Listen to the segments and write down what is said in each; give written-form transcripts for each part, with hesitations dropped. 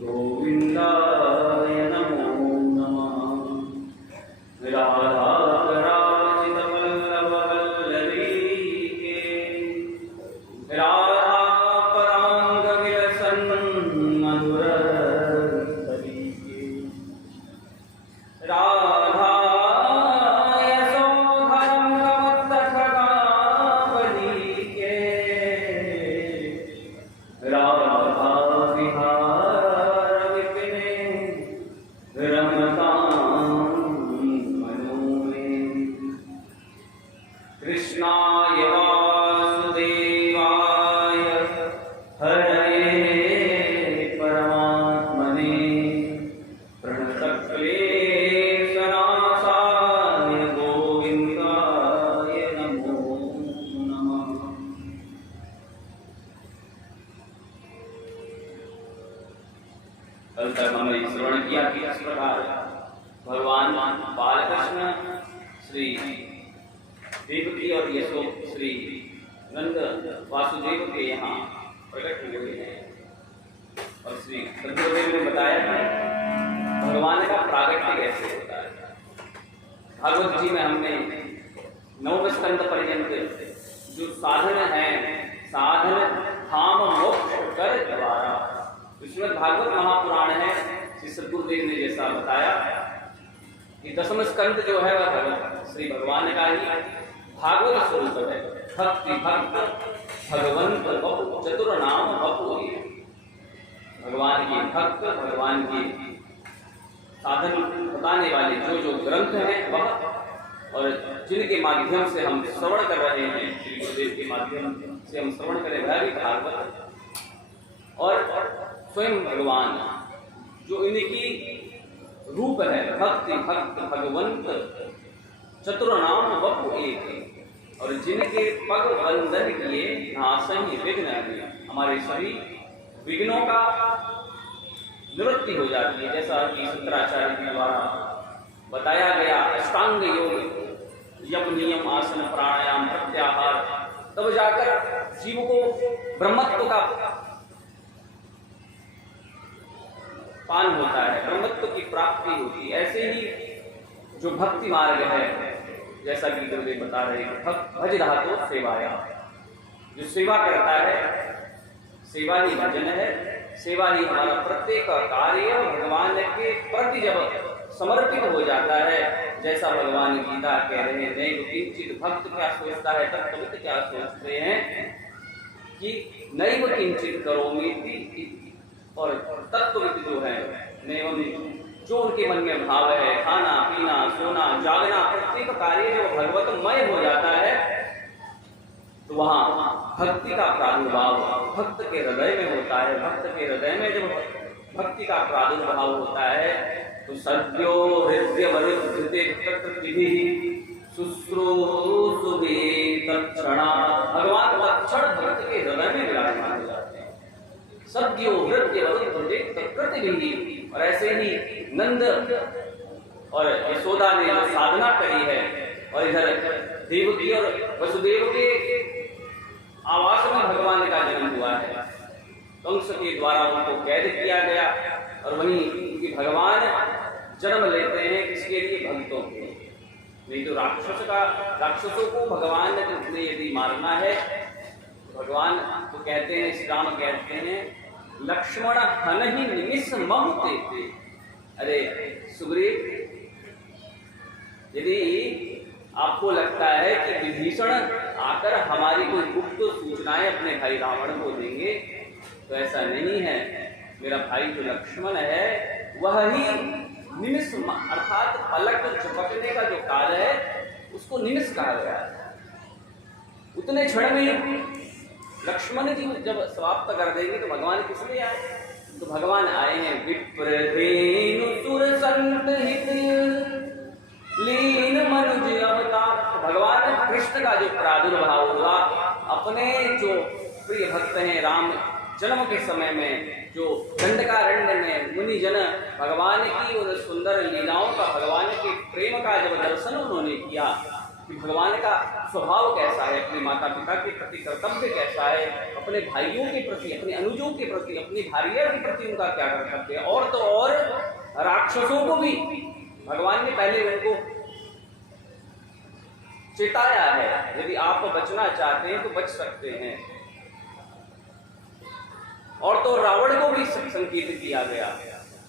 गोविंदाय कृष्णाय वासुदेवाय हरये परमात्मने प्रणतक्लेशनाशाय गोविन्दाय नमो नमः। कल तक हमने श्रवण किया कि इस प्रकार भगवान बालकृष्ण श्री देवकी और यशोद श्री नंद वासुदेव के यहाँ प्रकट हुए हैं और श्री सदगुरुदेव ने बताया है भगवान का प्रागट्य कैसे होता है। भागवत जी में हमने 9वें स्कंद पर्यंत जो साधन है, साधन धाम मोक्ष कर द्वारा, श्रीमद् भागवत महापुराण है। श्री सदगुरुदेव ने जैसा बताया कि 10वां स्कंद जो है वह श्री भगवान का ही भागवत स्वरूप है। भक्ति भक्त भगवंत बपु चतुर नाम बपु, भगवान की भक्त, भगवान की साधन बताने वाले जो जो ग्रंथ हैं वह, और जिनके माध्यम से हम श्रवण कर रहे हैं, श्री गुरुदेव के माध्यम से हम श्रवण करें वह भी भागवत, और स्वयं भगवान जो इनकी रूप है, भक्ति भक्त भगवंत चतुर नाम बपु एक, और जिनके पग वंदन किए नासं विघ्न, हमारे सभी विघ्नों का निवृत्ति हो जाती है। जैसा कि शंकराचार्य के द्वारा बताया गया अष्टांग योग, यम नियम आसन प्राणायाम प्रत्याहार, तब जाकर जीव को ब्रह्मत्व का पान होता है, ब्रह्मत्व की प्राप्ति होती है। ऐसे ही जो भक्ति मार्ग है, जैसा कि गुरुदेव बता रहे हैं, भज धातु सेवाया, जो सेवा करता है, सेवा ही भजन है, सेवा ही हमारा प्रत्येक कार्य भगवान के प्रति जब समर्पित हो जाता है, जैसा भगवान गीता कह रहे हैं, नैव किंचित, भक्त क्या सोचता है तत्त्वविद क्या सोचते हैं कि नैव किंचित करोमीति, और तत्त्वविद जो है नैव, जो उनके मन में भाव है, खाना पीना सोना जागना प्रत्येक कार्य जो भगवतमय हो जाता है, तो वहां भक्ति का प्रादुर्भाव भक्त के हृदय में होता है। भक्त के हृदय में जब भक्ति का प्रादुर्भाव होता है तो सद्यो हृदय वरुद्धते प्रकृति शुश्रूषुभि तत्क्षणा, भगवान तत्क्षण भक्त के हृदय में विराजमान हो जाते हैं। सद्यो हृदय वरुद्धते प्रकृति, और ऐसे ही नंद और यशोदा ने साधना करी है, और इधर देवकी और वसुदेव के आवास में भगवान का जन्म हुआ है। कंस के द्वारा उनको कैद किया गया, और वहीं क्योंकि भगवान जन्म लेते हैं किसके लिए? भक्तों के। नहीं तो राक्षसों को भगवान ने यदि मारना है, भगवान तो कहते हैं, श्री राम कहते हैं लक्ष्मण हन ही निमिष महुते। अरे सुग्रीव, यदि आपको लगता है कि विभीषण आकर हमारी कोई गुप्त सूचनाएं अपने भाई रावण को देंगे, तो ऐसा नहीं है। मेरा भाई जो लक्ष्मण है वह ही निमिष, अर्थात पलक झपकने का जो काल है उसको निमिष कहा गया है। उतने क्षण में लक्ष्मण जी जब समाप्त कर देंगे तो भगवान किस लिए आए? तो भगवान आए हैं विप्रधेनु सुर संत हित लीन मनुज अवतार। भगवान कृष्ण का जो प्रादुर्भाव हुआ, अपने जो प्रिय भक्त हैं राम, जन्म के समय में जो दंडकारण्य में मुनि जन भगवान की उन सुंदर लीलाओं का, भगवान के प्रेम का जब दर्शन उन्होंने किया कि भगवान का स्वभाव कैसा है, अपने माता पिता के प्रति कर्तव्य कैसा है, अपने भाइयों के प्रति, अपने अनुजों के प्रति, अपनी भार्या के प्रति उनका क्या कर्तव्य है, और तो और राक्षसों को भी भगवान ने पहले उनको चेताया है, यदि आप बचना चाहते हैं तो बच सकते हैं। और तो रावण को भी संकेत किया गया,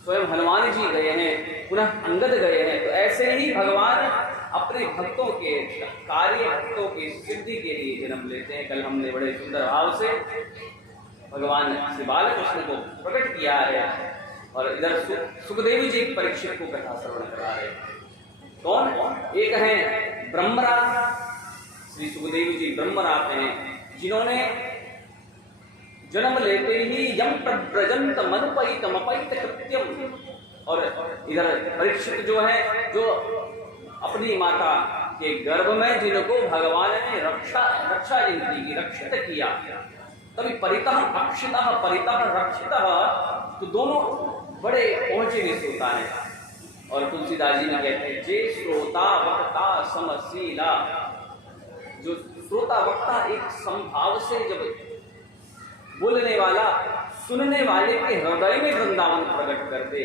स्वयं हनुमान जी गए हैं, पुनः अंगद गए हैं। तो ऐसे ही भगवान अपने भक्तों के कार्य, भक्तों की सिद्धि के लिए जन्म लेते हैं। कल हमने बड़े सुंदर भाव से भगवान श्री बालकृष्ण को प्रकट किया है, और इधर सुखदेव जी परीक्षित को कथा श्रवण करा रहे हैं। कौन? एक है ब्रह्मराज श्री सुखदेव जी ब्रह्मरात हैं, जिन्होंने जन्म लेते ही यम प्रव्रजंत मनुपैतमपैत कृत्यम, और इधर परीक्षित जो है, जो अपनी माता के गर्भ में जिनको भगवान ने रक्षा जिनकी रक्षित किया, तभी परितः अक्षितः परितः रक्षितः, तो दोनों बड़े पहुंचे हुए श्रोता है। और तुलसीदास जी ने कहते हैं, जे श्रोता वक्ता समशीला, जो श्रोता वक्ता एक समभाव से जब बोलने वाला सुनने वाले के हृदय में वृंदावन प्रकट कर दे,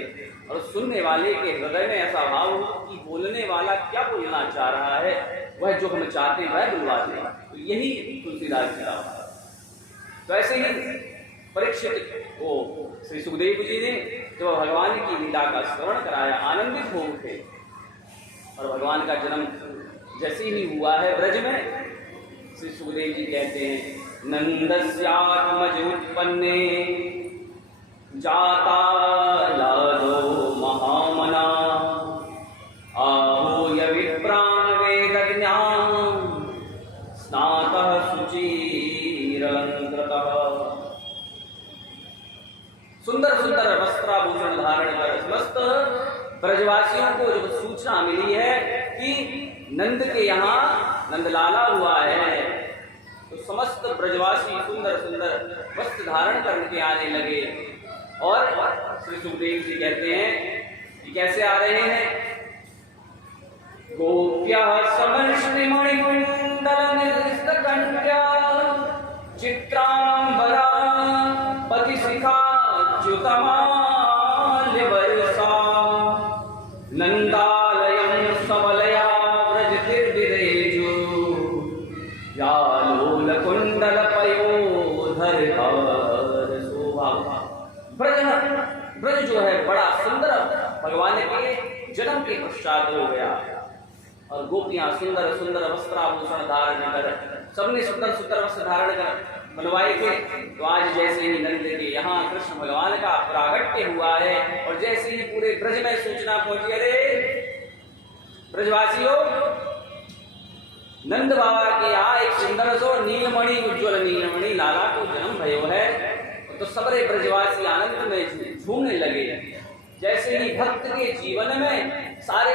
और सुनने वाले के हृदय में ऐसा भाव हो कि बोलने वाला क्या बोलना चाह रहा है, वह जो हम चाहते हैं वह बुलवा दे, तो यही तुलसीदास जी का। तो ऐसे ही परीक्षित को श्री सुखदेव जी ने जब भगवान की लीला का श्रवण कराया, आनंदित हो उठे, और भगवान का जन्म जैसे ही हुआ है ब्रज में, श्री सुखदेव जी कहते हैं, नंदस्यात्मज उत्पन्ने जाता लादो महामना, आहूय विप्रान वेदज्ञान स्नातः शुचिरलंकृतः। सुंदर सुंदर वस्त्राभूषण धारण कर समस्त ब्रजवासियों को जब सूचना मिली है कि नंद के यहाँ नंदलाला हुआ है, तो समस्त ब्रजवासी सुंदर सुंदर वस्त्र धारण करके आने लगे। और श्री सुखदेव जी कहते हैं कि कैसे आ रहे हैं, गोप्यः समश्रिमणिकुण्डल निस्तकण्ठ्या चित्रांबरा पतिशिखा च्युतमाल्यवर्षा, नन्दालयं सबलया व्रजतिर्विरेजो, यालोलकुण्डलपयोधर शोभा। ब्रज जो है बड़ा सुंदर भगवान के जन्म के पश्चात हो गया, और गोपियां सुंदर सुंदर वस्त्राभूषण धारण कर, सबने सुंदर सुंदर वस्त्र धारण कर बनवाए थे। तो आज जैसे ही नंद के यहाँ कृष्ण भगवान का प्रागट्य हुआ है, और जैसे ही पूरे ब्रज में सूचना पहुंची, अरे ब्रजवासियों, नंद बाबा के यहाँ एक सुंदर सो नीलमणि उज्ज्वल नीलमणि लाला को जन्म भयो है, तो सबरे ब्रजवासी आनंद में झूमने लगे। जैसे ही भक्त के जीवन में सारे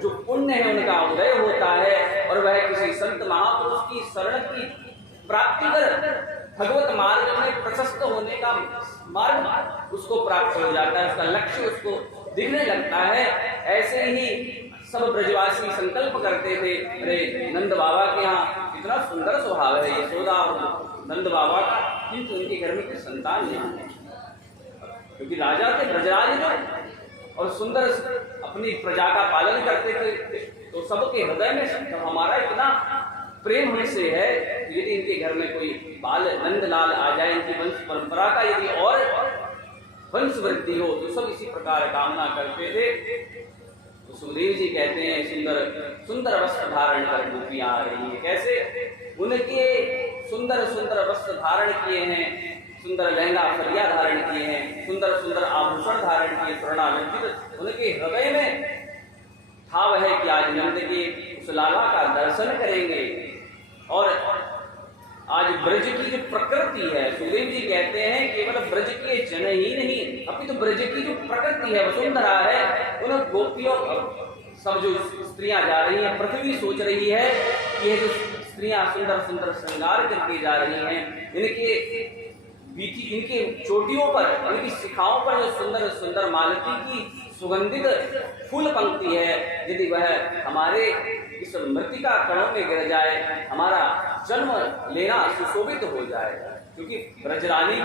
जो पुण्य है उनका उदय होता है, और वह किसी संत महापुरुष की शरण की प्राप्ति कर भगवत मार्ग में प्रशस्त होने का मार्ग उसको प्राप्त हो जाता है, उसका लक्ष्य उसको दिखने लगता है। ऐसे ही सब ब्रजवासी संकल्प करते थे, अरे नंद बाबा के यहाँ कितना सुंदर स्वभाव है यशोदा और नंद बाबा का, किंतु उनके घर में कोई संतान नहीं है, क्योंकि राजा थे ब्रजराज जो, और सुंदर अपनी प्रजा का पालन करते थे। तो सबके हृदय में जब हमारा इतना प्रेम हमसे है, तो यदि इनके घर में कोई बाल नंदलाल आ जाए, इनकी वंश परंपरा का यदि और वंश वृद्धि हो, तो सब इसी प्रकार कामना करते थे। तो सुखदेव जी कहते हैं, सुंदर सुंदर वस्त्र धारण कर गोपियां आ रही है। कैसे? उनके सुंदर सुंदर वस्त्र धारण किए हैं, सुंदर लहंगा फरिया धारण किए हैं, सुंदर सुंदर आभूषण धारण किए, स्वर्णालंकृत। उनके हृदय में भाव है कि आज नंद के उस लाला का दर्शन करेंगे। और आज ब्रज की जो प्रकृति है, सुखदेव जी कहते हैं केवल ब्रज के जन ही नहीं, अभी तो ब्रज की जो प्रकृति है, वसुंधरा है, उन गोपियों सब जो स्त्रियां जा रही हैं, पृथ्वी सोच रही है कि ये जो स्त्रियां सुंदर सुंदर श्रृंगार करके जा रही हैं, इनके चोटियों पर, इनकी शिखाओं पर जो सुंदर सुंदर मालती की सुगंधित फूल पंक्ति है, यदि वह हमारे इस मृतिका कणों में गिर जाए, हमारा जन्म लेना सुशोभित हो जाए। क्योंकि ब्रजरानी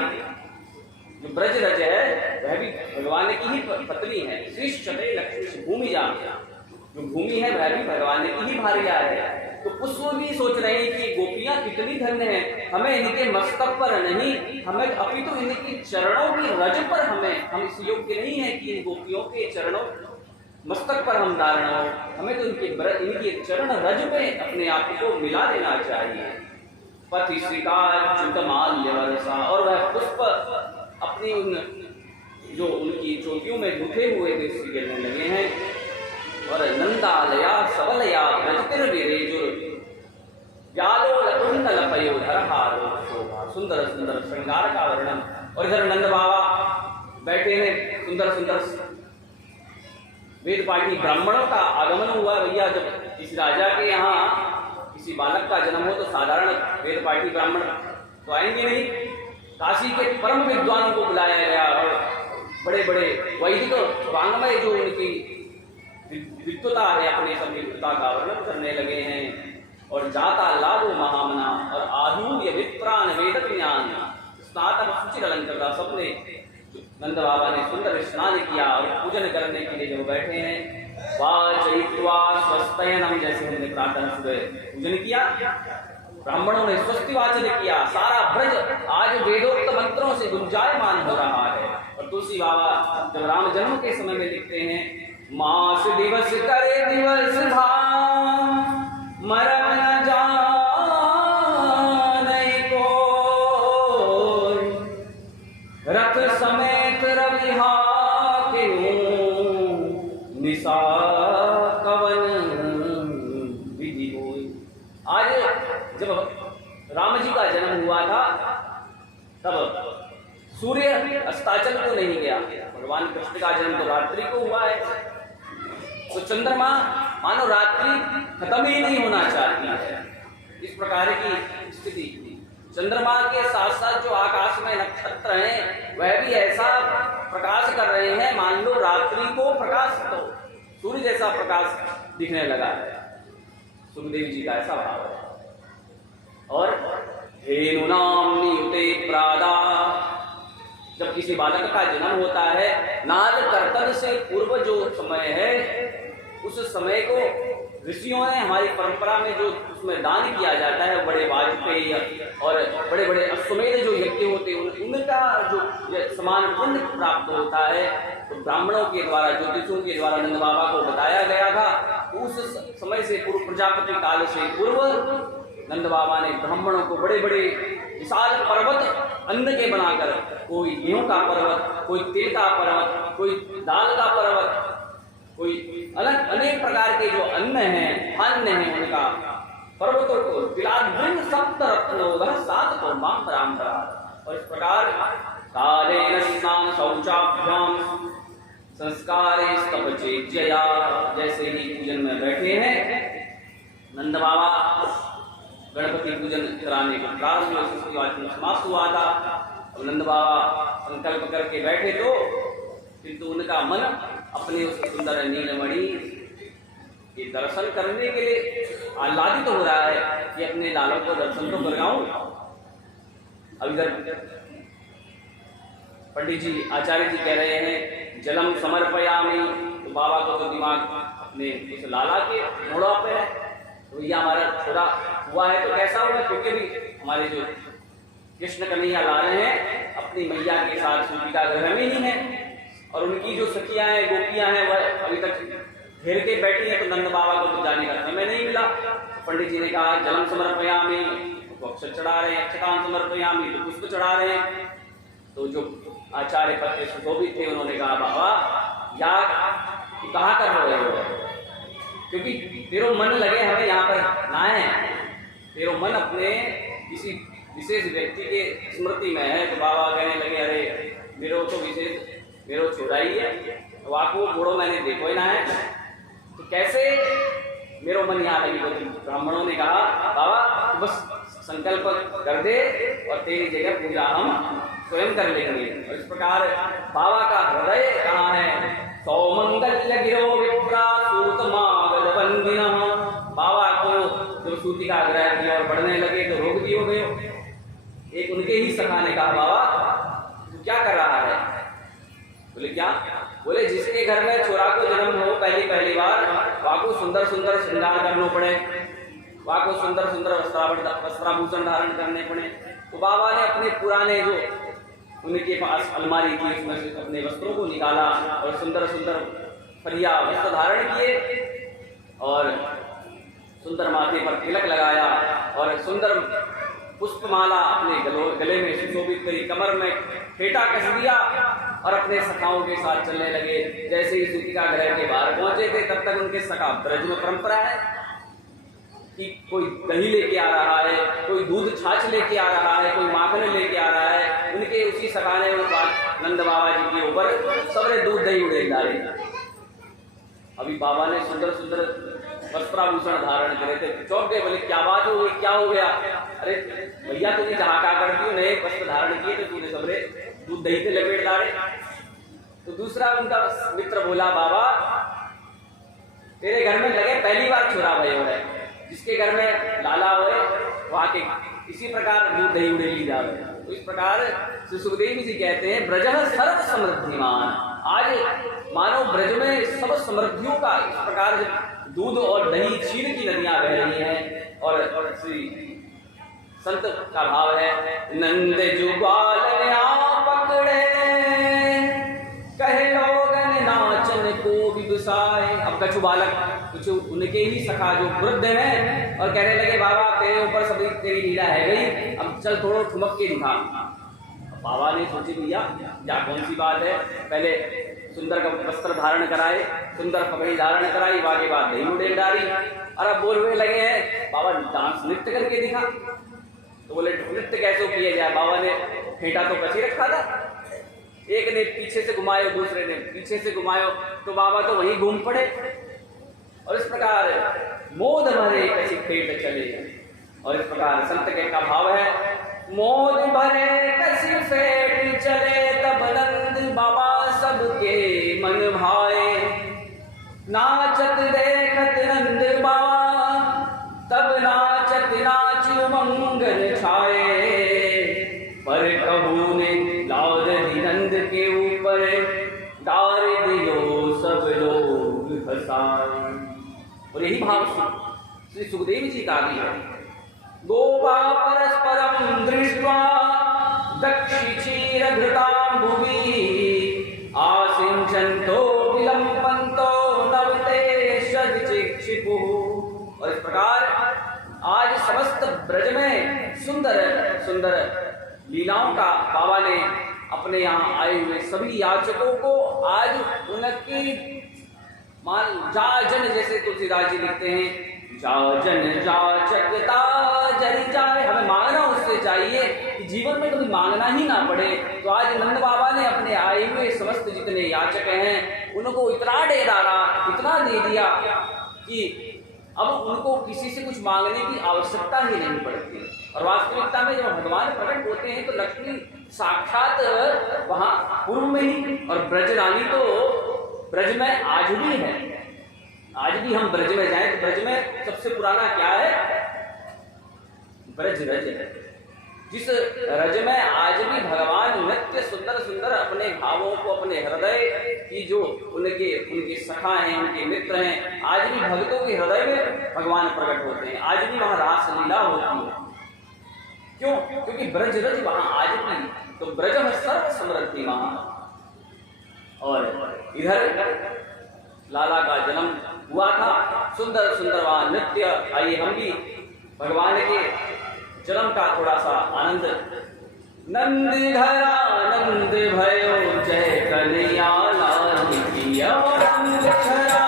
जो ब्रज रज है वह भी भगवान की ही पत्नी है। शीश चटे लक्ष्मी भूमि जा, जो भूमि है वह भी भगवान की ही भार्या है। तो पुष्प भी सोच रहे हैं कि गोपियां कितनी धन्य हैं, हमें इनके मस्तक पर नहीं, हमें अपितु इनके चरणों की रज पर हम इस योग्य नहीं है कि इन गोपियों के चरणों मस्तक पर हम धारण हो, हमें तो इनके चरण रज में अपने आप को मिला देना चाहिए। पति श्रीकार च्युतमाल्य वर्षा, और वह पुष्प अपनी उन जो उनकी चोटियों में गुथे हुए गिरने लगे हैं। और नंदालया सबलया व्रजतिर्विरेजुर, व्यालोलकुंडल पयोधर हारो शोभा, सुंदर सुंदर श्रृंगार का वर्णन। और इधर नंद बाबा बैठे हैं, सुंदर सुंदर वेद पाठी ब्राह्मणों का आगमन हुआ। भैया जब किसी राजा के यहाँ किसी बालक का जन्म हो तो साधारण वेद पाठी ब्राह्मण तो आएंगे नहीं, काशी के परम विद्वानों को बुलाया गया और बड़े बड़े वैदिक वांग्मय जो उनकी विद्वता है अपने सब विद्वता का वर्णन करने लगे हैं। और जाता लाभो महामना और आधूर्य विप्राण वेद ज्ञान स्नातक सुचिर अलंकृता, सबने नंद बाबा ने सुंदर स्नान किया और पूजन करने के लिए जो बैठे हैं। वाचयित्वा स्वस्तयनम, जैसे हमने प्रातः सुबह पूजन किया, ब्राह्मणों ने स्वस्ति वाचन किया। सारा ब्रज आज वेदोक्त मंत्रों से गुंजायमान हो रहा है। और तुलसी बाबा जब राम जन्म के समय में लिखते हैं, मास दिवस करे दिवस भान, मरण न जाने को, रथ समेत रविहा के निशा कवन विधि होई। आज जब राम जी का जन्म हुआ था तब सूर्य अस्ताचल को नहीं गया। भगवान कृष्ण का जन्म तो रात्रि को हुआ है, तो चंद्रमा मानो रात्रि खत्म ही नहीं होना चाहती है, इस प्रकार की स्थिति। चंद्रमा के साथ साथ जो आकाश में नक्षत्र हैं वह भी ऐसा प्रकाश कर रहे हैं मान लो रात्रि को प्रकाश तो सूर्य जैसा प्रकाश दिखने लगा है। सुखदेव जी का ऐसा भाव है। और धेनुनाम नियुते प्रादा, जब किसी बालक का जन्म होता है, नाद कर्तन से पूर्व जो समय है उस समय को ऋषियों ने हमारी परंपरा में जो उसमें दान किया जाता है, बड़े वाजपेयी और बड़े बड़े अश्वमेध जो यज्ञ होते हैं उनका जो समान पुण्य प्राप्त होता है। तो ब्राह्मणों के द्वारा, ज्योतिषों के द्वारा नंद बाबा को बताया गया था। उस समय से पूर्व, प्रजापति काल से पूर्व, नंद बाबा ने ब्राह्मणों को बड़े बड़े विशाल पर्वत अन्न के बनाकर, कोई गेहूं का पर्वत, कोई तेल का पर्वत, कोई दाल का पर्वत, कोई अलग अनेक प्रकार के जो अन्न हैं, अन्न हैं, उनका पर्वतों को तिलाद्रिन सप्त रत्नोदर सात को माम परंपरा। और इस प्रकार कालेन स्नान शौचाभ्याम संस्कारे स्तपचेज्यया, जैसे ही पूजन में बैठे हैं नंद बाबा, गणपति पूजन कराने को प्रारंभ में समाप्त हुआ था। अब नंद बाबा संकल्प करके बैठे तो, किंतु उनका मन अपने उस सुंदर नीलमणि के दर्शन करने के लिए आह्लादित हो रहा है कि अपने लालों को दर्शन तो कराऊं। अब इधर पंडित जी, आचार्य जी कह रहे हैं जलम समर्पयामि, तो बाबा को तो दिमाग अपने उस लाला के मोड़ा पे है। तो ये हमारा थोड़ा हुआ है तो कैसा हुआ, क्योंकि भी हमारे जो कृष्ण कन्हैया ला रहे हैं अपनी मैया के साथ सूतिका ग्रह में ही है, और उनकी जो सखियां हैं, गोपियां हैं, वह अभी तक घेर के बैठी है। तो नंद बाबा को तो जाने का समय नहीं मिला। पंडित जी ने कहा जलम समर्पयामि, तो अक्षर चढ़ा रहे हैं, अक्षतान समर्पयामि, तो पुष्प चढ़ा रहे हैं। तो जो आचार्य पत्र सुशोभित थे उन्होंने कहा बाबा यार कहाँ कर रहे हो, क्योंकि तेरो मन लगे हमें यहाँ पर ना है, तेरो मन अपने किसी विशेष व्यक्ति के स्मृति में है। तो बाबा कहने लगे अरे मेरो तो विशेष मेरो छोरा ही है, वाको बूढ़ो मैंने देखो ही ना है, तो कैसे मेरो मन यहाँ लगी। तो ब्राह्मणों ने कहा बाबा तो बस संकल्प कर दे और तेरी जगह पूजा हम स्वयं कर लेंगे। और इस प्रकार बाबा का हृदय कहाँ है, सौमंगल्य गिरो विप्रा सूत मागध बंदिना। बाबा को जब सूतिका ग्रह की और बढ़ने लगे तो रोक दिए गए। एक उनके ही सखा ने कहा बाबा तू क्या कर रहा है? बोले क्या? बोले जिसके घर में छोरा को जन्म हो पहली बार, वहाँ को सुंदर सुंदर श्रृंगार करना पड़े, वहाँ को सुंदर सुंदर वस्त्राभूषण धारण करने पड़े। तो बाबा ने अपने पुराने जो उनके पास अलमारी थी उसमें से अपने वस्त्रों को निकाला और सुंदर सुंदर फरिया वस्त्र धारण किए और सुंदर माथे पर तिलक लगाया और सुंदर पुष्पमाला अपने गले में सुशोभित करी, कमर में फेटा कस दिया और अपने सखाओं के साथ चलने लगे। जैसे ही सूतिका ग्रह के बाहर पहुंचे थे तब तक उनके सखा ब्रज में परंपरा है कि कोई दही लेके आ रहा है, कोई दूध छाछ लेके आ रहा है, कोई माखन लेके आ रहा है। उनके उसी सखा ने नंद बाबा जी के ऊपर सबरे दूध दही उड़ेल डाले। अभी बाबा ने सुंदर सुंदर वस्त्राभूषण धारण करे थे, चौंक गए, बोले क्या बात हो गई, क्या हो गया? अरे भैया तूने कहा क्या करती हो, नए वस्त्र धारण किए तो तूने सबरे दूध दही से लपेट डाले। तो दूसरा उनका मित्र बोला, बाबा तेरे घर में लगे पहली बार छोरा भय हो रहे, जिसके घर में लाला होए वहां के इसी प्रकार दूध दही उड़े ली जावे। तो इस प्रकार श्री सुखदेव जी कहते हैं, ब्रज सर्व समृद्धिमान। आज मानव ब्रज में सब समृद्धियों का इस प्रकार दूध और दही क्षीर की नदियां बह रही हैं। और श्री संत का भाव है, नंद जुगाल पकड़े कहे लोगन नाचन को विवसाय। अब कछु बालक कुछ उनके ही सखा जो वृद्ध हैं और कहने लगे, बाबा तेरे ऊपर सब तेरी लीला है गई, अब चल थोड़ा ठुमक के दिखा। बाबा ने सोचे, भैया क्या कौन सी बात है, पहले सुंदर का वस्त्र धारण कराए, सुंदर पगड़ी धारण कराई, बाकी बात दही उड़ेल डाली, और अब बोलने लगे हैं बाबा डांस नृत्य करके दिखा। तो बोले नृत्य कैसे किया जाए? बाबा ने फेंटा तो कसी रखा था, एक ने पीछे से घुमायो, दूसरे ने पीछे से घुमायो, तो बाबा तो वहीं घूम पड़े। और इस प्रकार मोद भरे कसी फेंट चले। और इस प्रकार संत के का भाव है, मोद भरे कसी फेंट चले, तब नंद बाबा सबके मन भाए। नाचत देखत नंद बाबा, तब नाचत नाच मंगल छाए। पर कबू ने लाद दी नंद के ऊपर, डार दियो सब लोग हंसाए। और यही भाव श्री सुखदेव जी का भी है। गोपा परस्परम दृष्ट्वा दक्षिचीरघृतां भुवि, आसिंचन्तो विलम्पन्तो नवते सदचिक्षिपुः। और इस प्रकार आज समस्त ब्रज में सुंदर सुंदर लीलाओं का बाबा ने अपने यहाँ आए हुए सभी याचकों को आज उनकी मान जाजन, जैसे तुलसीदास जी लिखते हैं, जाजन जाचकता जन जाए। हमें मांगना उससे चाहिए कि जीवन में कभी मांगना ही ना पड़े। तो आज नंद बाबा ने अपने आए हुए समस्त जितने याचक हैं उनको इतना दे डाला, इतना दे दिया कि अब उनको किसी से कुछ मांगने की आवश्यकता ही नहीं पड़ती। और वास्तविकता में जब भगवान प्रकट होते हैं तो लक्ष्मी साक्षात वहां पूर्व में ही, और ब्रज रानी तो ब्रज में आज भी है। आज भी हम ब्रज में जाएं तो ब्रज में सबसे पुराना क्या है? ब्रज रज है। जिस रज में आज भी भगवान नित्य सुंदर सुंदर अपने भावों को, अपने हृदय की जो उनके सखा हैं, उनके मित्र हैं, आज भी भक्तों के हृदय में भगवान प्रकट होते हैं। आज भी वहां रास लीला होती है। क्यों? क्योंकि ब्रज रज वहां आज भी, तो ब्रज सर्व समृद्धि वहां। और इधर लाला का जन्म हुआ था, सुंदर सुंदर वहां नृत्य। आइए हम भी भगवान के जन्म का थोड़ा सा आनंद। नंद घरा नंद भयो जय कन्हैया लाल की, नंद घरा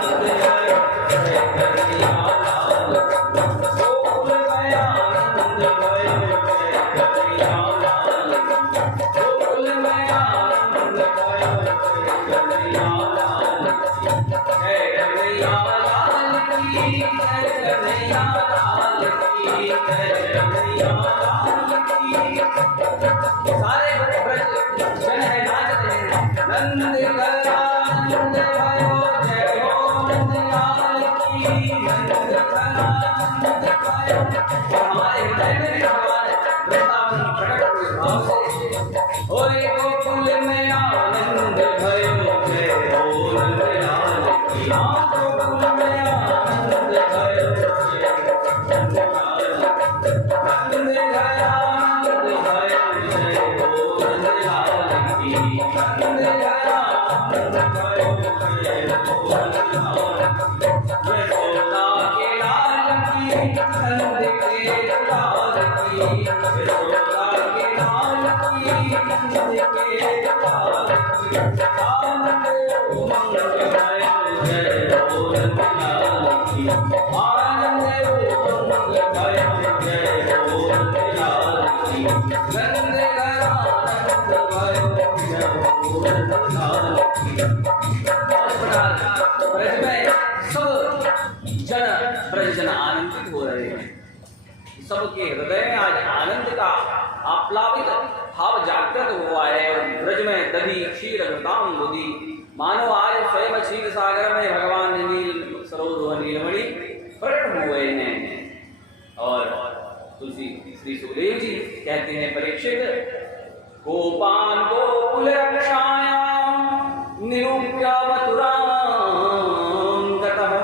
नंद भयो जय कन्हैया लाल की, गोकुल गया नंद भयो जय कन्हैया लाल की, गोकुल गया नंद भयो जय कन्हैया लाल की, जय कन्हैया लाल की, जय कन्हैया लाल की, जय कन्हैया लाल की। सारे ब्रज जन है नाचते हैं, नंद घरा नंद भयो जय हो नंद लाल की, नंद घरा नंद भयो। और हमारे हृदय में भगवान वृंदावन प्रकट हुए भाव से, ओए गोकुल में आनंद भयो जय हो नंद लाल की, गोकुल में आनंद भयो जय नंद लाल की, नंद घरा नंद भयो जय हो नंद लाल की, नंद घरा नंद भयो जय हो नंद लाल की, यशोदा के लाल की, नंद के लाल की, यशोदा के लाल की, नंद के लाल की, आनंद उमंग भयो जय हो नंद लाल की, आनंद इस प्रकार ब्रज में सब जन ब्रज जन आनंदित हो रहे हैं। सबके हृदय में आज आनंद का आप्लावित भाव जागृत हुआ है। और ब्रज में दधि क्षीर घृताम बुद्धि मानो आज स्वयं क्षीर सागर में भगवान नील सरोवर नीलमणि प्रकट हुए हैं। और तुलसी श्री सुखदेव जी कहते हैं, परीक्षित गोपान गोकुल रक्षायां निरूप्य मथुरां गतः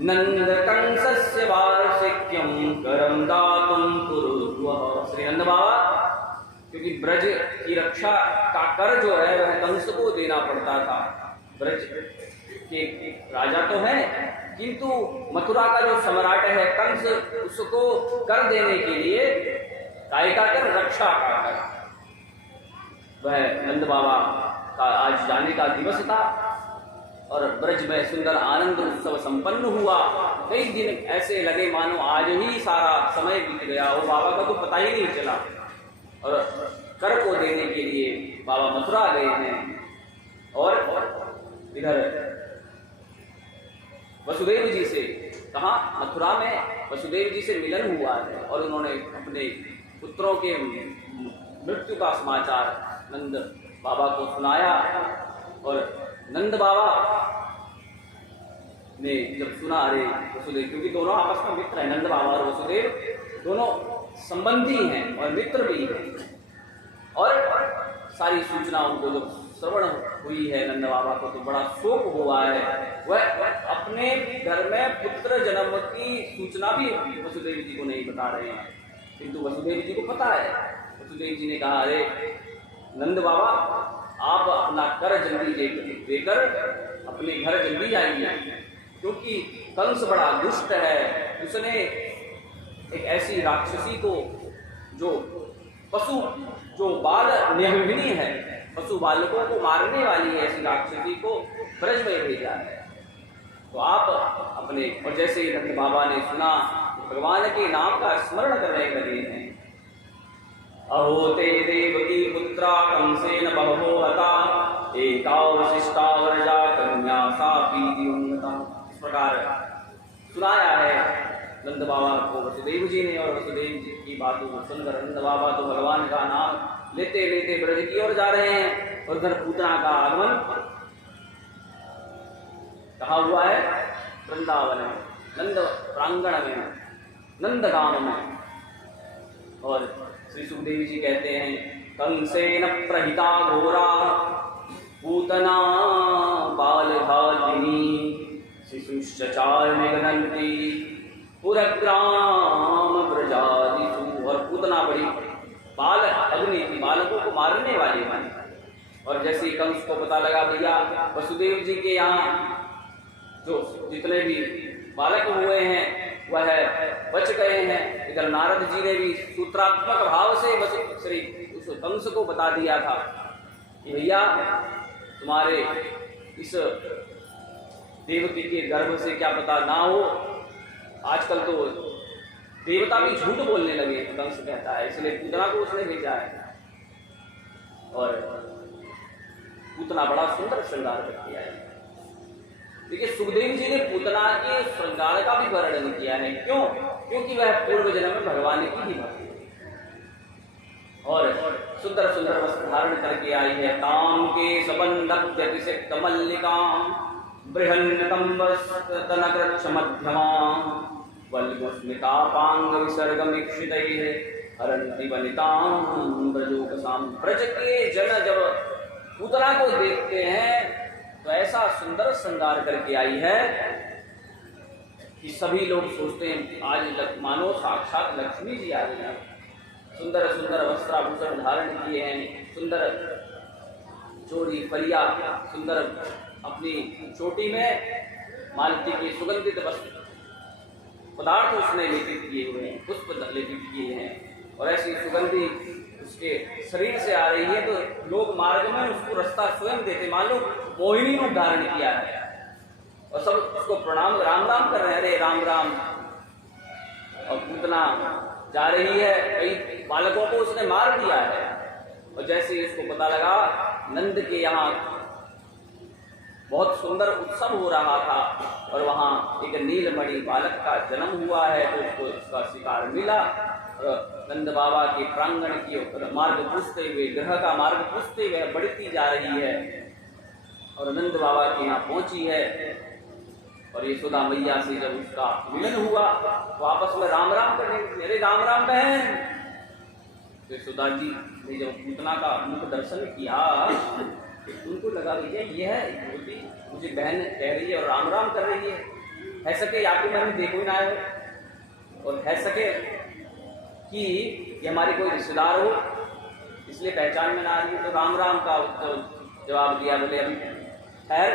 नंद कंसस्य वार्षिक्यं करं दातुं कुरुद्वः। श्री नंद बाबा, क्योंकि ब्रज की रक्षा का कर जो है वह कंस को देना पड़ता था। ब्रज के राजा तो है, किंतु मथुरा का जो सम्राट है कंस, उसको कर देने के लिए काय का कर, रक्षा का कर, वह नंद बाबा का आज जाने का दिवस था। और ब्रज में सुंदर आनंद उत्सव संपन्न हुआ। कई दिन ऐसे लगे मानो आज ही सारा समय बीत गया हो, बाबा का तो पता ही नहीं चला। और कर को देने के लिए बाबा मथुरा गए हैं। और इधर वसुदेव जी से कहा, मथुरा में वसुदेव जी से मिलन हुआ है और उन्होंने अपने पुत्रों के मृत्यु का समाचार नंद बाबा को सुनाया। और नंद बाबा ने जब सुना, अरे वसुदेव, क्योंकि दोनों आपस में मित्र हैं, नंद बाबा और वसुदेव दोनों संबंधी हैं और मित्र भी हैं। और सारी सूचना उनको जब श्रवण हुई है नंद बाबा को, तो बड़ा शोक हुआ है। वह अपने घर में पुत्र जन्म की सूचना भी वसुदेव जी को नहीं बता रहे हैं, किंतु वसुदेव जी को पता है। वसुदेव जी ने कहा, अरे नंद बाबा, आप अपना कर जल्दी देकर अपने घर जल्दी जाइए, क्योंकि कंस बड़ा दुष्ट है। उसने एक ऐसी राक्षसी को, जो पशु, जो बाल निहंगिनी है, पशु बालकों को मारने वाली है, ऐसी राक्षसी को ब्रज में भेजा है। तो आप अपने, और जैसे नंद बाबा ने सुना, भगवान के नाम का स्मरण करने लगे हैं। अहोते देवकी पुत्रा कंसेन बहवो हता एकावशिष्टा व्रजा कन्या सा पीति उन्नता। इस प्रकार सुनाया है नंद बाबा को वसुदेव जी ने। और वसुदेव जी की बातों को सुनकर नंद बाबा तो भगवान का नाम लेते लेते ब्रज की ओर जा रहे हैं। और उधर पूतना का आगमन कहा हुआ है, वृंदावन में, नंद प्रांगण में, नंदगाम में। और श्री सुखदेव जी कहते हैं, कंसेन प्रहिता घोरा पूतना बालघातिनी शिशुश्चार निघ्नन्ति पुरग्राम ब्रजादिषु। और पूतना बड़ी बाल अग्नि थी, बालकों को मारने वाली बनी। और जैसे कंस को पता लगा भैया वसुदेव जी के यहाँ जो जितने भी बालक हुए हैं वह बच गए हैं, इधर नारद जी ने भी सूत्रात्मक भाव से श्री उस कंस को बता दिया था कि भैया तुम्हारे इस देवकी के गर्भ से क्या पता ना हो। आजकल तो देवता भी झूठ बोलने लगे, कंस कहता है, इसलिए पूतना को उसने भेजा है। और पूतना बड़ा सुंदर श्रृंगार कर दिया है। देखिए सुखदेव जी ने पूतना के श्रृंगार का भी वर्णन किया है। क्यों? क्योंकि वह पूर्व जन्म में भगवान की ही भक्ति और सुंदर सुंदर वस्त्र धारण करके आई है। ताम के सबंधक मल्लिकाम बृहन्नतंबस्तनकृच्छ मध्यमाम वल्गुस्मितापांग विसर्गमीक्षितैः हरन्ति वनिताम ब्रजोपसाम। ब्रज के जन जब पूतना को देखते हैं तो ऐसा सुंदर श्रृंगार करके आई है कि सभी लोग सोचते हैं आज मानो साक्षात लक्ष्मी जी आ रही हैं। सुंदर सुंदर वस्त्राभूषण धारण किए हैं, सुंदर चोरी फलिया, सुंदर अपनी चोटी में मालती के सुगंधित पदार्थ उसने लेपित किए हुए हैं, पुष्प लेपित किए हैं। और ऐसी सुगंधी उसके शरीर से आ रही है तो लोग मार्ग में उसको रास्ता स्वयं देते, मानो मोहिनी रूप धारण किया है। और सब उसको प्रणाम राम राम कर रहे हैं, अरे राम राम। और पूतना जा रही है, कई बालकों को उसने मार दिया है। और जैसे ही उसको पता लगा नंद के यहाँ बहुत सुंदर उत्सव हो रहा था और वहाँ एक नीलमणि बालक का जन्म हुआ है, तो उसको इसका शिकार मिला। और नंद बाबा के प्रांगण की मार्ग पूछते हुए, ग्रह का मार्ग पूछते हुए बढ़ती जा रही है और नंद बाबा के यहाँ पहुंची है। और यशोदा मैया से जब उसका मिलन हुआ तो आपस में राम राम करने लगे, अरे राम राम बहन। तो यशोदा जी ने जब पूतना का मुख दर्शन किया, उनको लगा भैया यह युवती मुझे बहन कह रही है और राम राम कर रही है सके या तो मैंने देखो ही ना है, और है सके कि ये हमारे कोई रिश्तेदार हो इसलिए पहचान में ना आ रही है। तो राम राम का जवाब दिया, बोले अभी खैर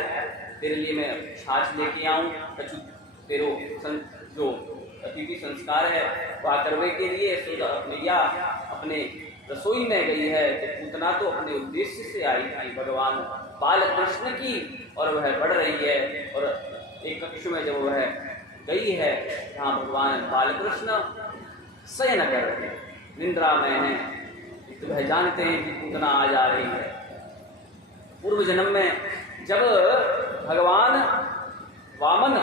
तेरे लिए मैं छाछ लेके आऊँ, कछु तेरो जो अतिथि संस्कार है वह करवे के लिए मैया अपने रसोई में गई है। तो पूतना तो अपने उद्देश्य से आई थी भगवान बाल कृष्ण की, और वह बढ़ रही है। और एक कक्ष में जब वह गई है जहाँ भगवान बाल कृष्ण शयन कर रहे हैं, निंद्रा में है, तो वह जानते हैं कि पूतना आ जा रही है। पूर्व जन्म में जब भगवान वामन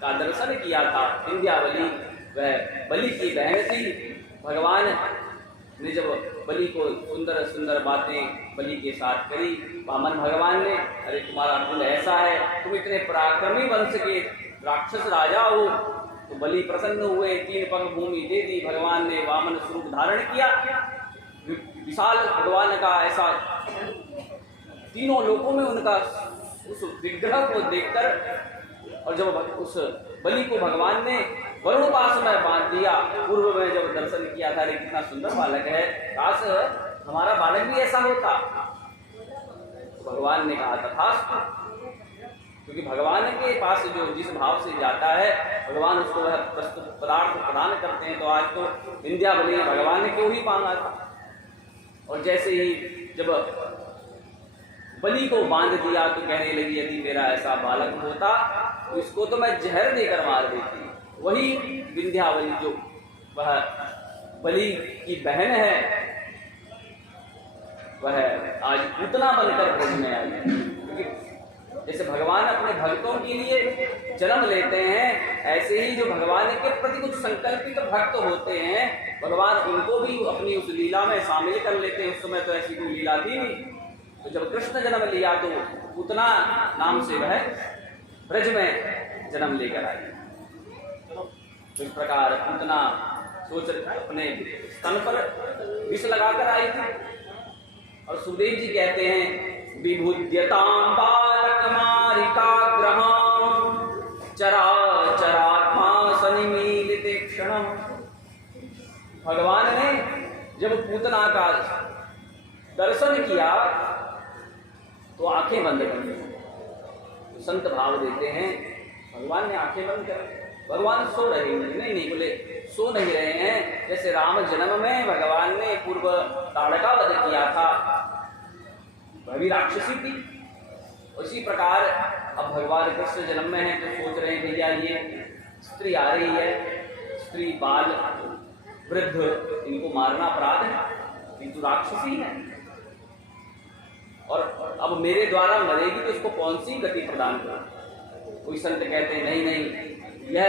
का दर्शन किया था, विंध्यावली वह बलि की बहन थी। भगवान ने जब बलि को सुंदर सुंदर बातें बलि के साथ करी, वामन भगवान ने, अरे तुम्हारा कुल ऐसा है, तुम इतने पराक्रमी वंश के राक्षस राजा हो। तो बलि प्रसन्न हुए, 3 पग भूमि दे दी। भगवान ने वामन स्वरूप धारण किया, विशाल भगवान का ऐसा तीनों लोकों में उनका उस विग्रह को देखकर, और जब उस बलि को भगवान ने वरुण पास में बांध दिया, पूर्व में जब दर्शन किया था, अरे कितना सुंदर बालक है, काश हमारा बालक भी ऐसा होता। तो भगवान ने कहा तथास्तु, क्योंकि भगवान के पास जो जिस भाव से जाता है भगवान उसको वह पदार्थ प्रदान करते हैं। तो आज तो विंध्यावली भगवान ने क्यों ही मांगा था। और जैसे ही जब बलि को बांध दिया तो कहने लगी, यदि मेरा ऐसा बालक होता तो इसको तो मैं जहर देकर मार देती। वही विंध्यावली जो वह बलि की बहन है, वह आज पूतना बनकर ब्रज में आई। क्योंकि जैसे भगवान अपने भक्तों के लिए जन्म लेते हैं, ऐसे ही जो भगवान के प्रति कुछ संकल्पित भक्त होते हैं, भगवान उनको भी अपनी उस लीला में शामिल कर लेते हैं। उस समय तो ऐसी कोई लीला थी नहीं। तो जब कृष्ण जन्म लिया तो पूतना नाम से वह ब्रज में जन्म लेकर आई। तो इस प्रकार पूतना सोच अपने स्तन पर विष लगाकर आई थी। और सुखदेव जी कहते हैं, विभुद्यतां बालकमारिकाग्रहां चराचरात्मा सनिमीलिते क्षणम्। भगवान ने जब पूतना का दर्शन किया तो आंखें बंद कर दी। तो संत भाव देते हैं, भगवान ने आंखें बंद कर, भगवान सो रहे हैं, नहीं बोले सो नहीं रहे हैं। जैसे राम जन्म में भगवान ने पूर्व ताड़का वध किया था, वह भी राक्षसी थी, उसी प्रकार अब भगवान कृष्ण जन्म में है तो सोच रहे हैं भैया ये स्त्री आ रही है, स्त्री बाल वृद्ध इनको मारना अपराध है, किंतु राक्षसी है, और अब मेरे द्वारा मरेगी तो इसको कौन सी गति प्रदान करूं। कोई संत कहते हैं नहीं नहीं, यह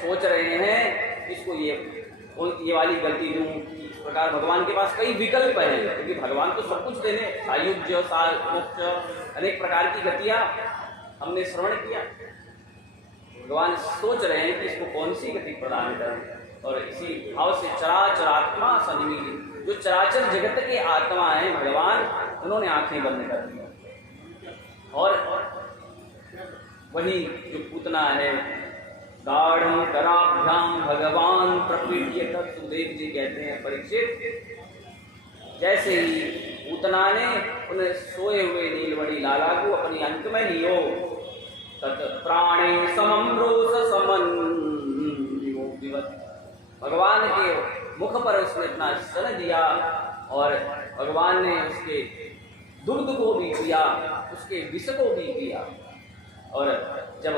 सोच रहे हैं इसको ये वाली गति दूं। इस प्रकार भगवान के पास कई विकल्प हैं, क्योंकि भगवान तो सब कुछ देने, सायुज्य मोक्ष अनेक प्रकार की गतियां हमने श्रवण किया। भगवान सोच रहे हैं कि इसको कौन सी गति प्रदान करें। और इसी भाव से चराचरात्मा सनिमीलित, जो चराचर जगत के आत्मा है भगवान, उन्होंने आंखें बंद कर दी। और वही जो पूतना है, गाढ़ं कराभ्याम भगवान प्रपीड्य, सुखदेव जी कहते हैं परीक्षित, जैसे ही पूतना ने उन्हें सोए हुए नीलमणि लाला को अपनी अंक में लियो, तत् प्राणे समम रोष समन विवत, भगवान के मुख पर उसने अपना स्तन दिया और भगवान ने उसके दुग्ध को भी पिया, उसके विष को भी पिया। और जब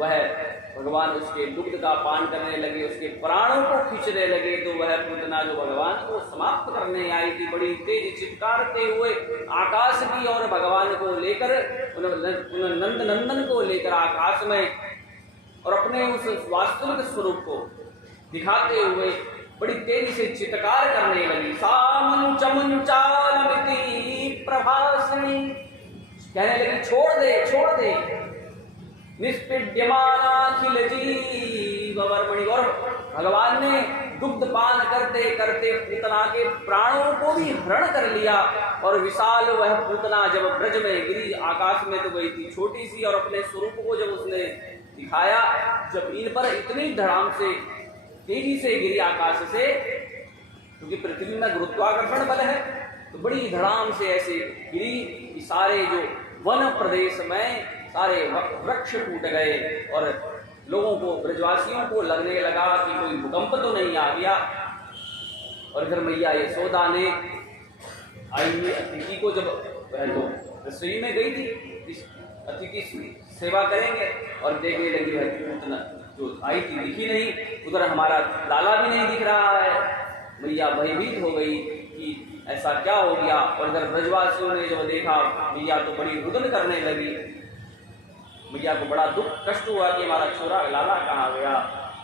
वह भगवान उसके दुग्ध का पान करने लगे, उसके प्राणों को खींचने लगे, तो वह पूतना जो भगवान को समाप्त करने आई थी, बड़ी तेजी चित्कारते हुए आकाश की और भगवान को लेकर नंद नंदन को लेकर आकाश में और अपने उस वास्तविक स्वरूप को दिखाते हुए बड़ी तेजी से चित्कार करने लगी। सामं चमुंचालमिति प्रभासिनी, कहने लगी छोड़ दे निष्पीड्यमानाखिल जीव वर्मणि। और भगवान ने दुग्ध पान करते करते पूतना के प्राणों को भी हरण कर लिया। और विशाल वह पूतना जब ब्रज में गिरी, आकाश में तो गई थी छोटी सी, और अपने स्वरूप को जब उसने दिखाया, जब इन पर इतनी धड़ाम से तेजी से गिरी आकाश से, क्योंकि पृथ्वी में गुरुत्वाकर्षण बल है, तो बड़ी धड़ाम से ऐसे गिरी कि सारे जो वन प्रदेश में सारे वृक्ष टूट गए और लोगों को, ब्रजवासियों को लगने लगा कि कोई भूकंप तो नहीं आ गया। और इधर मैया यशोदा ने आई हुई अतिथि को, जब वह तो रसोई में गई थी इस अतिथि की सेवा करेंगे, और देखने लगी वह पूतना जो आई थी दिखी नहीं, उधर हमारा लाला भी नहीं दिख रहा है। मैया भयभीत हो गई कि ऐसा क्या हो गया। और इधर ब्रजवासियों ने जब देखा, मैया तो बड़ी रुदन करने लगी। मैया को बड़ा दुख कष्ट हुआ कि हमारा छोरा लाला कहाँ गया।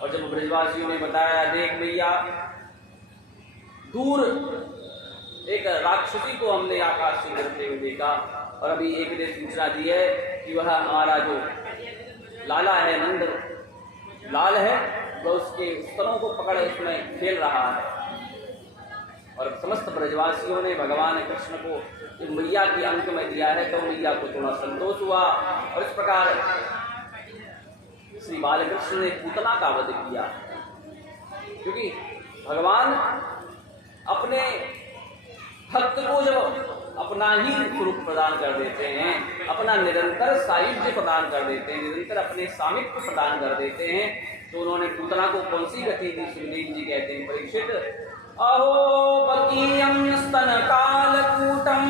और जब ब्रजवासियों ने बताया, देख मैया, दूर एक राक्षसी को हमने आकाश से गिरते हुए देखा, और अभी एक ने सूचना दी है कि वह हमारा जो लाला है, नंद लाल है, वह उसके स्तनों को पकड़ उसमें खेल रहा है। और समस्त ब्रजवासियों ने भगवान कृष्ण को जब मैया के अंक में दिया है, तो मैया को थोड़ा संतोष हुआ। और इस प्रकार श्री बालकृष्ण ने पूतना का वध किया, क्योंकि भगवान अपने भक्त को जब अपना ही स्वरूप प्रदान कर देते हैं, अपना निरंतर सायुज्य प्रदान कर देते हैं, निरंतर अपने सामिप्य प्रदान कर देते हैं, तो उन्होंने पूतना को कौन सी गति दी। सुखदेव जी कहते हैं, परीक्षित अहो बकीयं स्तनकालकूटं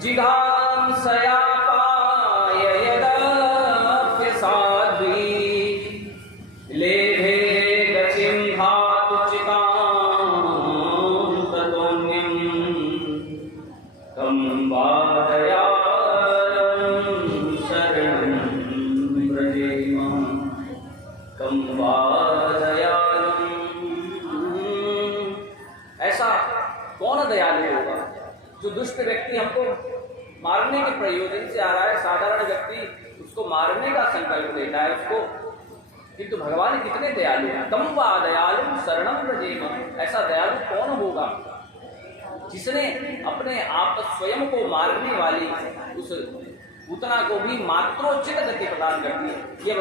जिघांसया पाय यदप्य साध्वी लेभे गतिं धातुचितां ततोऽन्यं तं वादयालं शरणं व्रजेम कं वादयालं। ऐसा कौन दयालु होगा जो दुष्ट व्यक्ति हमको मारने के प्रयोजन से आ रहा है, साधारण व्यक्ति उसको मारने का संकल्प लेता है उसको, किंतु भगवान कितने दयालु हैं। तम वा दयालु शरणं व्रजेम, ऐसा दयालु कौन होगा जिसने अपने आप स्वयं को मारने वाली उस पूतना को भी मात्रोचित गति प्रदान कर दी। ये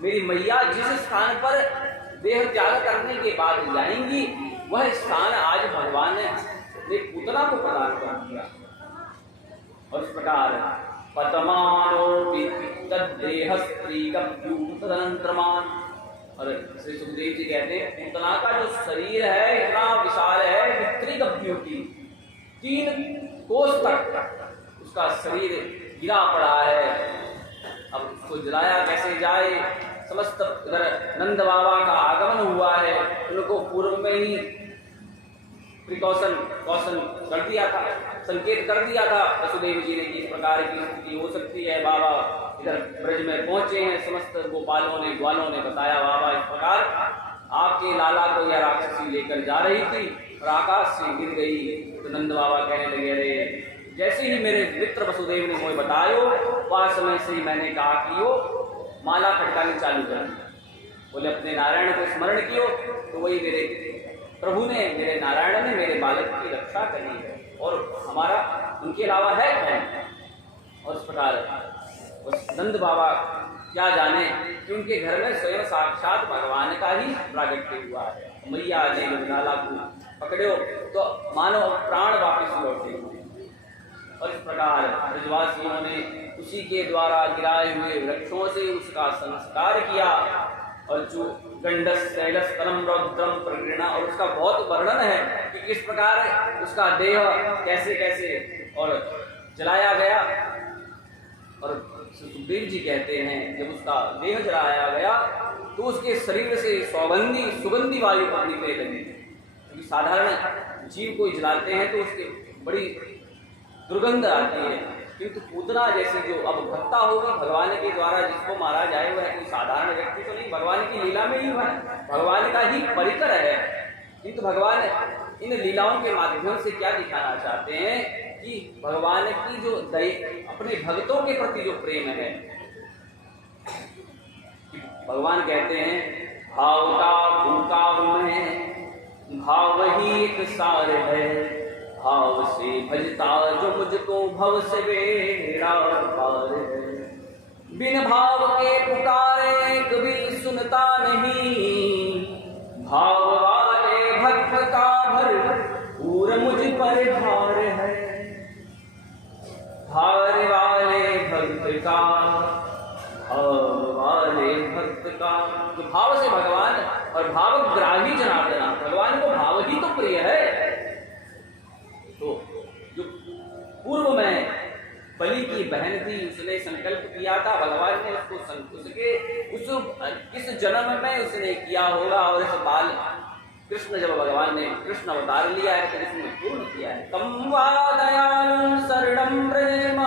मेरी मैया जिस स्थान पर देह त्याग करने के बाद जाएंगी, वह स्थान आज भगवान ने पूतना को प्रदान कर दिया। और इस प्रकार पतमानोपि तद्देह स्त्रीकभ्यूतदनंतरमान। और श्री सुखदेव जी कहते हैं, पूतना का जो शरीर है इतना विशाल है, त्रिगभ्यूति 3 कोस तक उसका शरीर गिरा पड़ा है। अब उसको जलाया कैसे जाए। समस्त इधर नंद बाबा का आगमन हुआ है, उनको पूर्व में ही कौशन कर दिया था, संकेत कर दिया था वसुदेव जी ने कि इस प्रकार की स्थिति हो सकती है। बाबा इधर ब्रज में पहुंचे हैं, समस्त गोपालों ने ग्वालों ने बताया, बाबा इस प्रकार आपके लाला को यह राक्षसी लेकर जा रही थी और आकाश से गिर गई। तो नंद बाबा कहने लगे, अरे जैसे ही मेरे मित्र वसुदेव ने मुझे बतायो, वह समय से ही मैंने कहा कि यो माला खटकानी चालू कर दी। बोले अपने नारायण को स्मरण कियो, तो वही मेरे प्रभु ने, मेरे नारायण ने मेरे बालक की रक्षा करी है, और हमारा उनके अलावा है कौन। और इस प्रकार उस नंद बाबा क्या जाने कि उनके घर में स्वयं साक्षात भगवान का ही प्रागट्य हुआ है। मैया ने लाला को पकड़ो तो मानो प्राण वापिस लौटे। और इस प्रकार ब्रजवासियों ने उसी के द्वारा गिराए हुए वृक्षों से उसका संस्कार किया। और जो गंडस शैलस तलम रौद्रम प्रगृणा, और उसका बहुत वर्णन है कि किस प्रकार उसका देह कैसे कैसे और जलाया गया और सुखदेव जी कहते हैं जब उसका देह जलाया गया तो उसके शरीर से सुगंधी वाली पकड़ने लगी। क्योंकि साधारण जीव को जलाते हैं तो उसके बड़ी दुर्गंध आती है, किंतु पूतना जैसे जो अब भक्ता होगी भगवान के द्वारा जिसको मारा जाए वह कोई साधारण व्यक्ति तो नहीं, भगवान की लीला में ही वह भगवान का ही परिकर है। किंतु भगवान इन लीलाओं के माध्यम से क्या दिखाना चाहते हैं कि भगवान की जो अपने भक्तों के प्रति जो प्रेम है। भगवान कहते हैं भावता भूता में भाव ही एक सार है, भाव से भजता जो मुझको भव से बेड़ा पार है। बिन भाव के पुकारे कभी सुनता नहीं, भाव वाले भक्त का भरपूर मुझ पर भार है। भार वाले भक्त का भाव वाले भक्त का, तो भाव से भगवान और भावग्राही जनार्दना, भगवान को भाव ही तो प्रिय है। तो जो पूर्व में बलि की बहन थी उसने संकल्प किया था, भगवान ने उसको इस जन्म में उसने किया होगा और इस बाल कृष्ण जब भगवान ने कृष्ण अवतार लिया है तो इसने पूर्ण किया है। तम वा दयालु शरणं व्रजेम,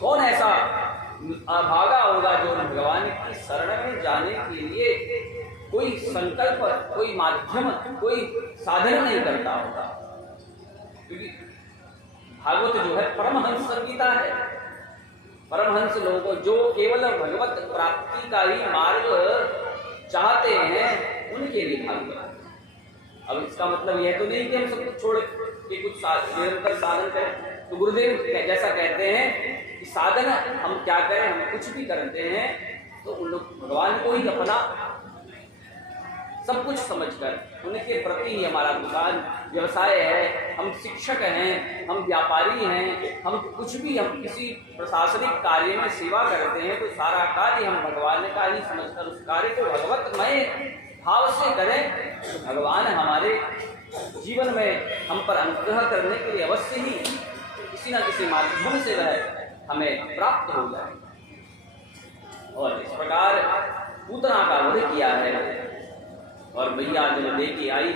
कौन ऐसा अभागा होगा जो भागवान की शरण में जाने के लिए कोई संकल्प, कोई माध्यम, कोई साधन नहीं करता होगा। क्योंकि भागवत जो है परमहंस संगीता है, परमहंस लोगों जो केवल भगवत प्राप्ति का ही मार्ग चाहते हैं उनके लिए भागवत। अब इसका मतलब यह तो नहीं कि हम सब कुछ छोड़ के कुछ निरंतर साधन करें। तो गुरुदेव जैसा कहते हैं कि साधन हम क्या करें, हम कुछ भी करते हैं तो उन लोग भगवान को ही अपना सब कुछ समझकर उनके प्रति ही हमारा दुकान व्यवसाय है। हम शिक्षक हैं, हम व्यापारी हैं, हम कुछ भी, हम किसी प्रशासनिक कार्य में सेवा करते हैं तो सारा कार्य हम भगवान का ही समझकर उस कार्य को भगवतमय भाव से करें तो भगवान हमारे जीवन में हम पर अनुग्रह करने के लिए अवश्य ही किसी न किसी माध्यम से वह हमें प्राप्त हो जाए। और इस प्रकार पूतना का वध किया है और मैया जब लेके आई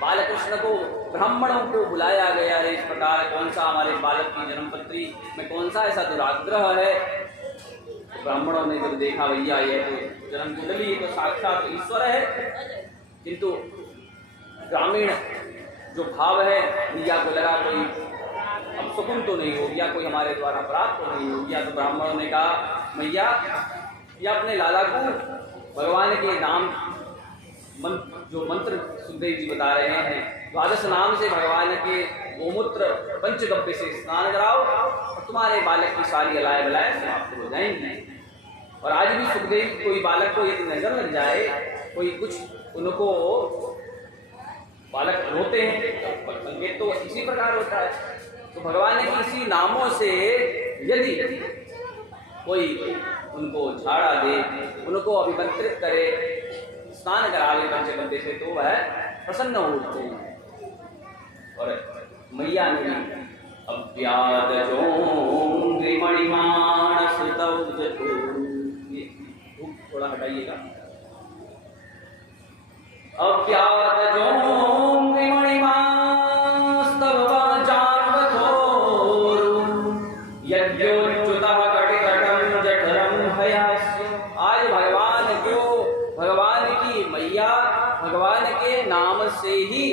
बालकृष्ण को, ब्राह्मणों को बुलाया गया है। इस प्रकार कौन सा हमारे बालक की जन्मपत्री में कौन सा ऐसा दुराग्रह है। तो ब्राह्मणों ने जब देखा भैया ये तो जन्म कुंडली तो साक्षात ईश्वर है, किंतु ग्रामीण जो भाव है मैया को लगा कोई अब सुकुन तो नहीं हो गया, कोई हमारे द्वारा प्राप्त तो नहीं हो गया। तो ब्राह्मणों ने कहा मैया या अपने लाला को भगवान के नाम जो मंत्र सुखदेव जी बता रहे हैं, द्वादश नाम से भगवान के गोमूत्र पंचगव्य से स्नान कराओ और तुम्हारे बालक की सारी अलाय बलाय समाप्त हो जाएंगी। और आज भी सुखदेव कोई बालक को यदि नजर लग जाए, कोई कुछ उनको बालक रोते हैं तो संकेत तो इसी प्रकार होता है। तो भगवान ने इसी नामों से यदि कोई उनको झाड़ा दे, उनको अभिमंत्रित करे, स्नान करावे पंचगव्य से तो वह प्रसन्न हो उठते हैं। और मैया ने थोड़ा हटाइएगा। आज भगवान की मैया भगवान के नाम से ही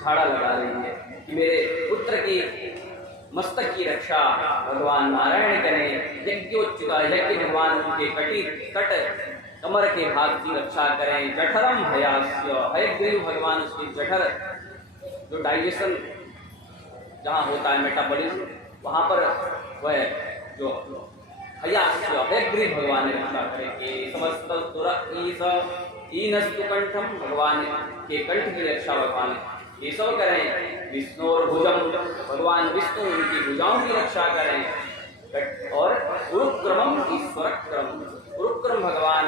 झाड़ा लगा रही है कि मेरे पुत्र की मस्तक की रक्षा भगवान नारायण करें। यज्ञोच्युता यज्ञ भगवान उनके कट कमर के भाग की रक्षा करें। जठरम हयास्य, हयग्रीव भगवान उसकी जठर जो डाइजेशन जहाँ होता है मेटाबॉलिज्म, वहाँ पर वह जो हयास्य हयग्रीव भगवान रक्षा करेंगे। समस्त ईनस्तु कंठम, भगवान के कंठ की रक्षा भगवान ये सब करें। विष्णु और भुजम, भगवान विष्णु उनकी भुजाओं की रक्षा करें। और उरुक्रमम ईश्वरक्रम, उरुक्रम भगवान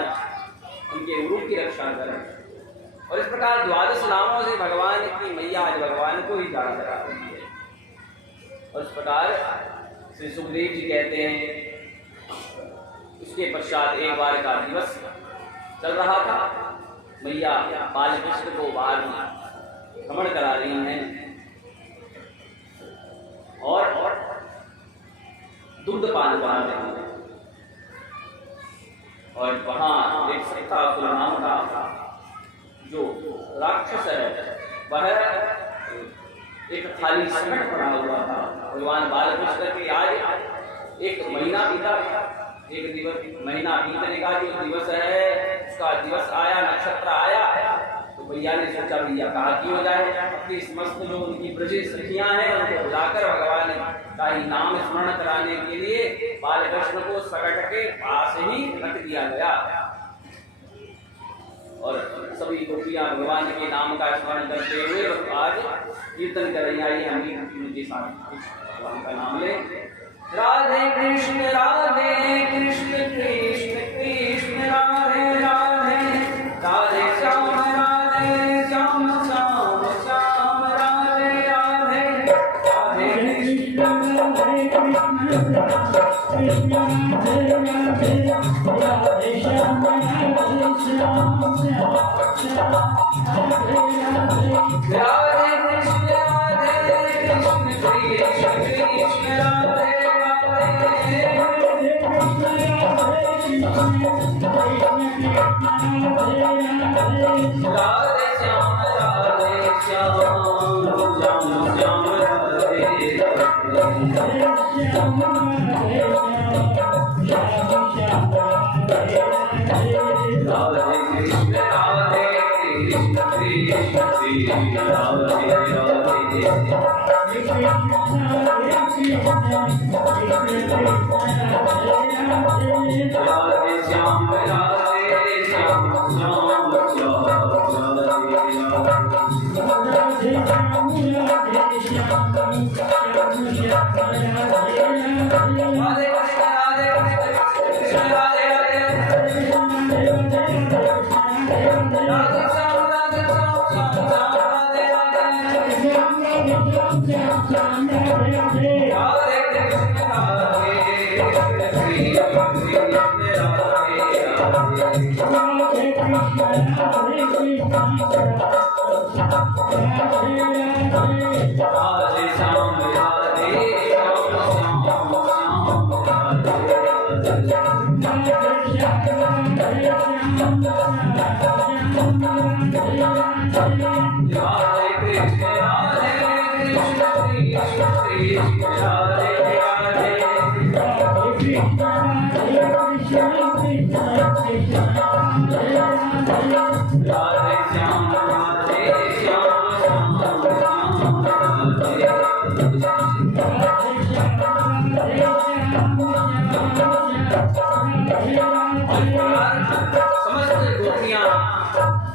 उनके उरुक की रक्षा करें। और इस प्रकार द्वादश नामों से भगवान की मैया आज भगवान को ही जान लगा रही है। और इस प्रकार श्री सुखदेव जी कहते हैं। उसके पश्चात एक बार का दिवस चल रहा था। मैया बाल कृष्ण को बाहर भ्रमण करा रही हैं और दुग्ध पान करा रही हैं। और वहां एक सत्तासुर नाम का जो राक्षस है वह एक खाली सकट पड़ा हुआ था। भगवान बालकृष्ण के आज एक महीना बीता, एक दिवस महीना बीतने का जो दिवस है उसका दिवस आया, नक्षत्र आया, तो भैया ने सोचा भैया कहा की हो जाए। अपनी समस्त जो उनकी ब्रज सखियां हैं उनको बुलाकर भगवान का ही नाम स्मरण कराने के लिए बालकृष्ण को सकट के पास ही रख दिया गया। और सभी गोपियां भगवान के नाम का स्मरण करते हुए आज कीर्तन कर रही आई। हम भी उनके साथ भगवान का नाम ले। राधे कृष्ण कृष्ण कृष्ण राधे राधे, राधे श्याम श्याम श्याम श्याम राधे राधे, राधे कृष्ण कृष्ण राधे राधे, राधे श्याम श्याम श्याम राधे राधे, राधे कृष्ण कृष्ण राधे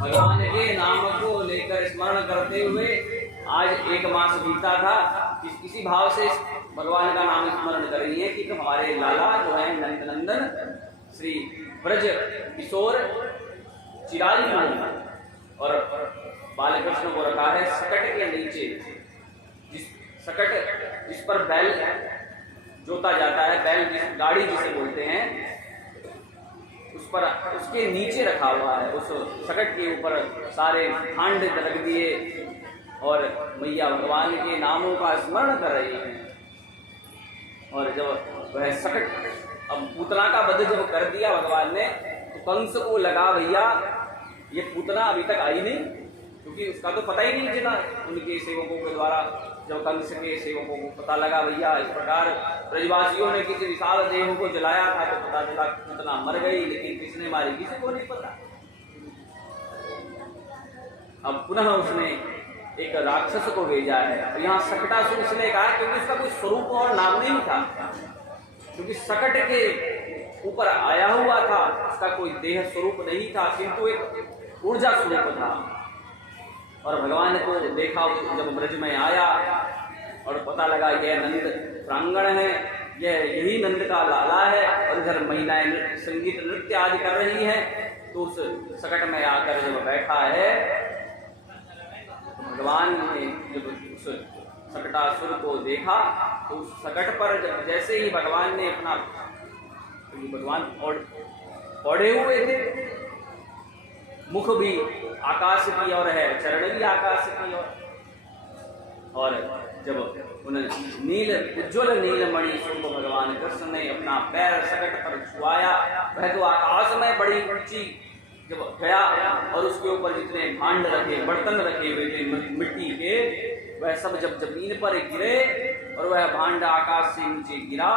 भगवान के नाम को लेकर स्मरण करते हुए आज एक मास बीता था। इसी भाव से भगवान का नाम स्मरण कर रही है कि तो हमारे लाला जो है नंदनंदन श्री ब्रज किशोर चिराई और बालकृष्ण को रखा है सकट के नीचे। जिस पर बैल जोता जाता है, बैल गाड़ी जिसे बोलते हैं, उस पर उसके नीचे रखा हुआ है। उस सकट के ऊपर सारे भांड रख दिए और मैया भगवान के नामों का स्मरण कर रही है। और जब वह सकट अब पूतना का वध जब कर दिया भगवान ने, तो कंस को लगा भैया ये पूतना अभी तक आई नहीं, क्योंकि उसका तो पता ही नहीं चला। उनके सेवकों के द्वारा जब कंस के सेवकों को पता लगा भैया इस प्रकार ब्रजवासियों ने किसी विशाल देह को जलाया था, तो पता चला पूतना मर गई, लेकिन किसने मारी किसी को नहीं पता। अब पुनः उसने एक राक्षस को भेजा है। यहाँ सकटासुर इसलिए कहा क्योंकि उसका कोई स्वरूप और नाम नहीं था, क्योंकि सकट के ऊपर आया हुआ था, उसका कोई देह स्वरूप नहीं था, किंतु एक ऊर्जा स्वरूप था। और भगवान को देखा जब ब्रज में आया और पता लगा यह नंद प्रांगण है, यही नंद का लाला है, और इधर महिलाएं संगीत नृत्य आदि कर रही हैं, तो उस सकट में आकर जब बैठा है तो भगवान ने जब उस सकटासुर को देखा तो उस सकट पर जैसे ही भगवान ने अपना, भगवान ओढ़े हुए थे, मुख भी आकाश की ओर है, चरण भी आकाश की ओर, और जब उन्हें नील उज्ज्वल नीलमणि स्वरूप भगवान कृष्ण ने अपना पैर सकट पर छुआया, वह तो आकाश में बड़ी ऊंची जब गया और उसके ऊपर जितने भांड रखे, बर्तन रखे हुए थे मिट्टी के, वह सब जब जमीन पर गिरे और वह भांड आकाश से नीचे गिरा,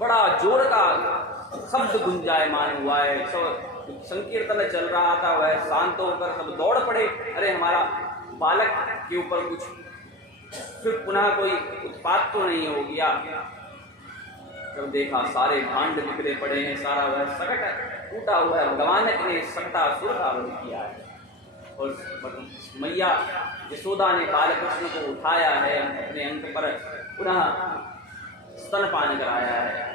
बड़ा जोर का शब्द गुंजायमान हुआ है। सब संकीर्तन चल रहा था, वह शांत होकर सब दौड़ पड़े, अरे हमारा बालक के ऊपर कुछ फिर पुनः कोई उत्पात तो नहीं हो गया। जब देखा सारे भांड बिखरे पड़े हैं, सारा वह सकट टूटा हुआ है, भगवान ने सकटासुर का वध किया है। और मैया यशोदा ने बालकृष्ण को उठाया है, अपने अंक पर पुनः स्तनपान कराया है।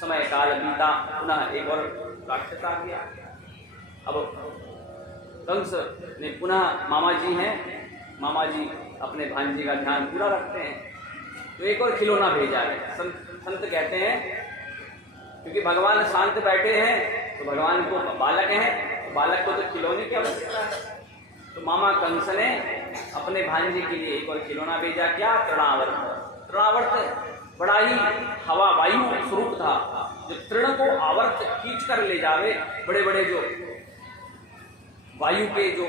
समय काल बीता, पुनः एक और राक्षस आ गया। अब कंस ने पुनः, मामा जी हैं, मामा जी अपने भांजे का ध्यान पूरा रखते हैं, तो एक और खिलौना भेजा है। संत कहते हैं क्योंकि भगवान शांत बैठे हैं तो भगवान को बालक हैं, तो बालक को तो खिलौने की आवश्यकता है, तो मामा कंस ने अपने भांजे के लिए एक और खिलौना भेजा। क्या? तृणावर्त। तृणावर्त बड़ा ही हवा वायु स्वरूप था, जो तृण को आवर्त खींच कर ले जावे, बड़े बड़े जो वायु के जो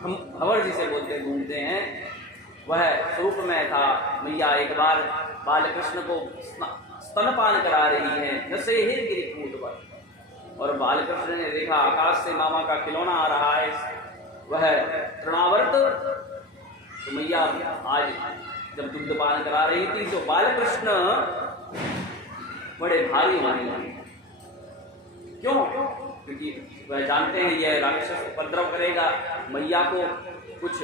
हम भंवर जिसे बोलते घूमते हैं, वह स्वरूप में था। मैया एक बार बालकृष्ण को स्तनपान करा रही है, नशे ही गिरिकूट पर, और बालकृष्ण ने देखा आकाश से मामा का खिलौना आ रहा है, वह तृणावर्त। तो मैया आज जब दुग्धपान करा रही थी तो बालकृष्ण बड़े भारी होने लगे। क्यों? क्योंकि वह जानते हैं यह राक्षस उपद्रव करेगा, मैया को कुछ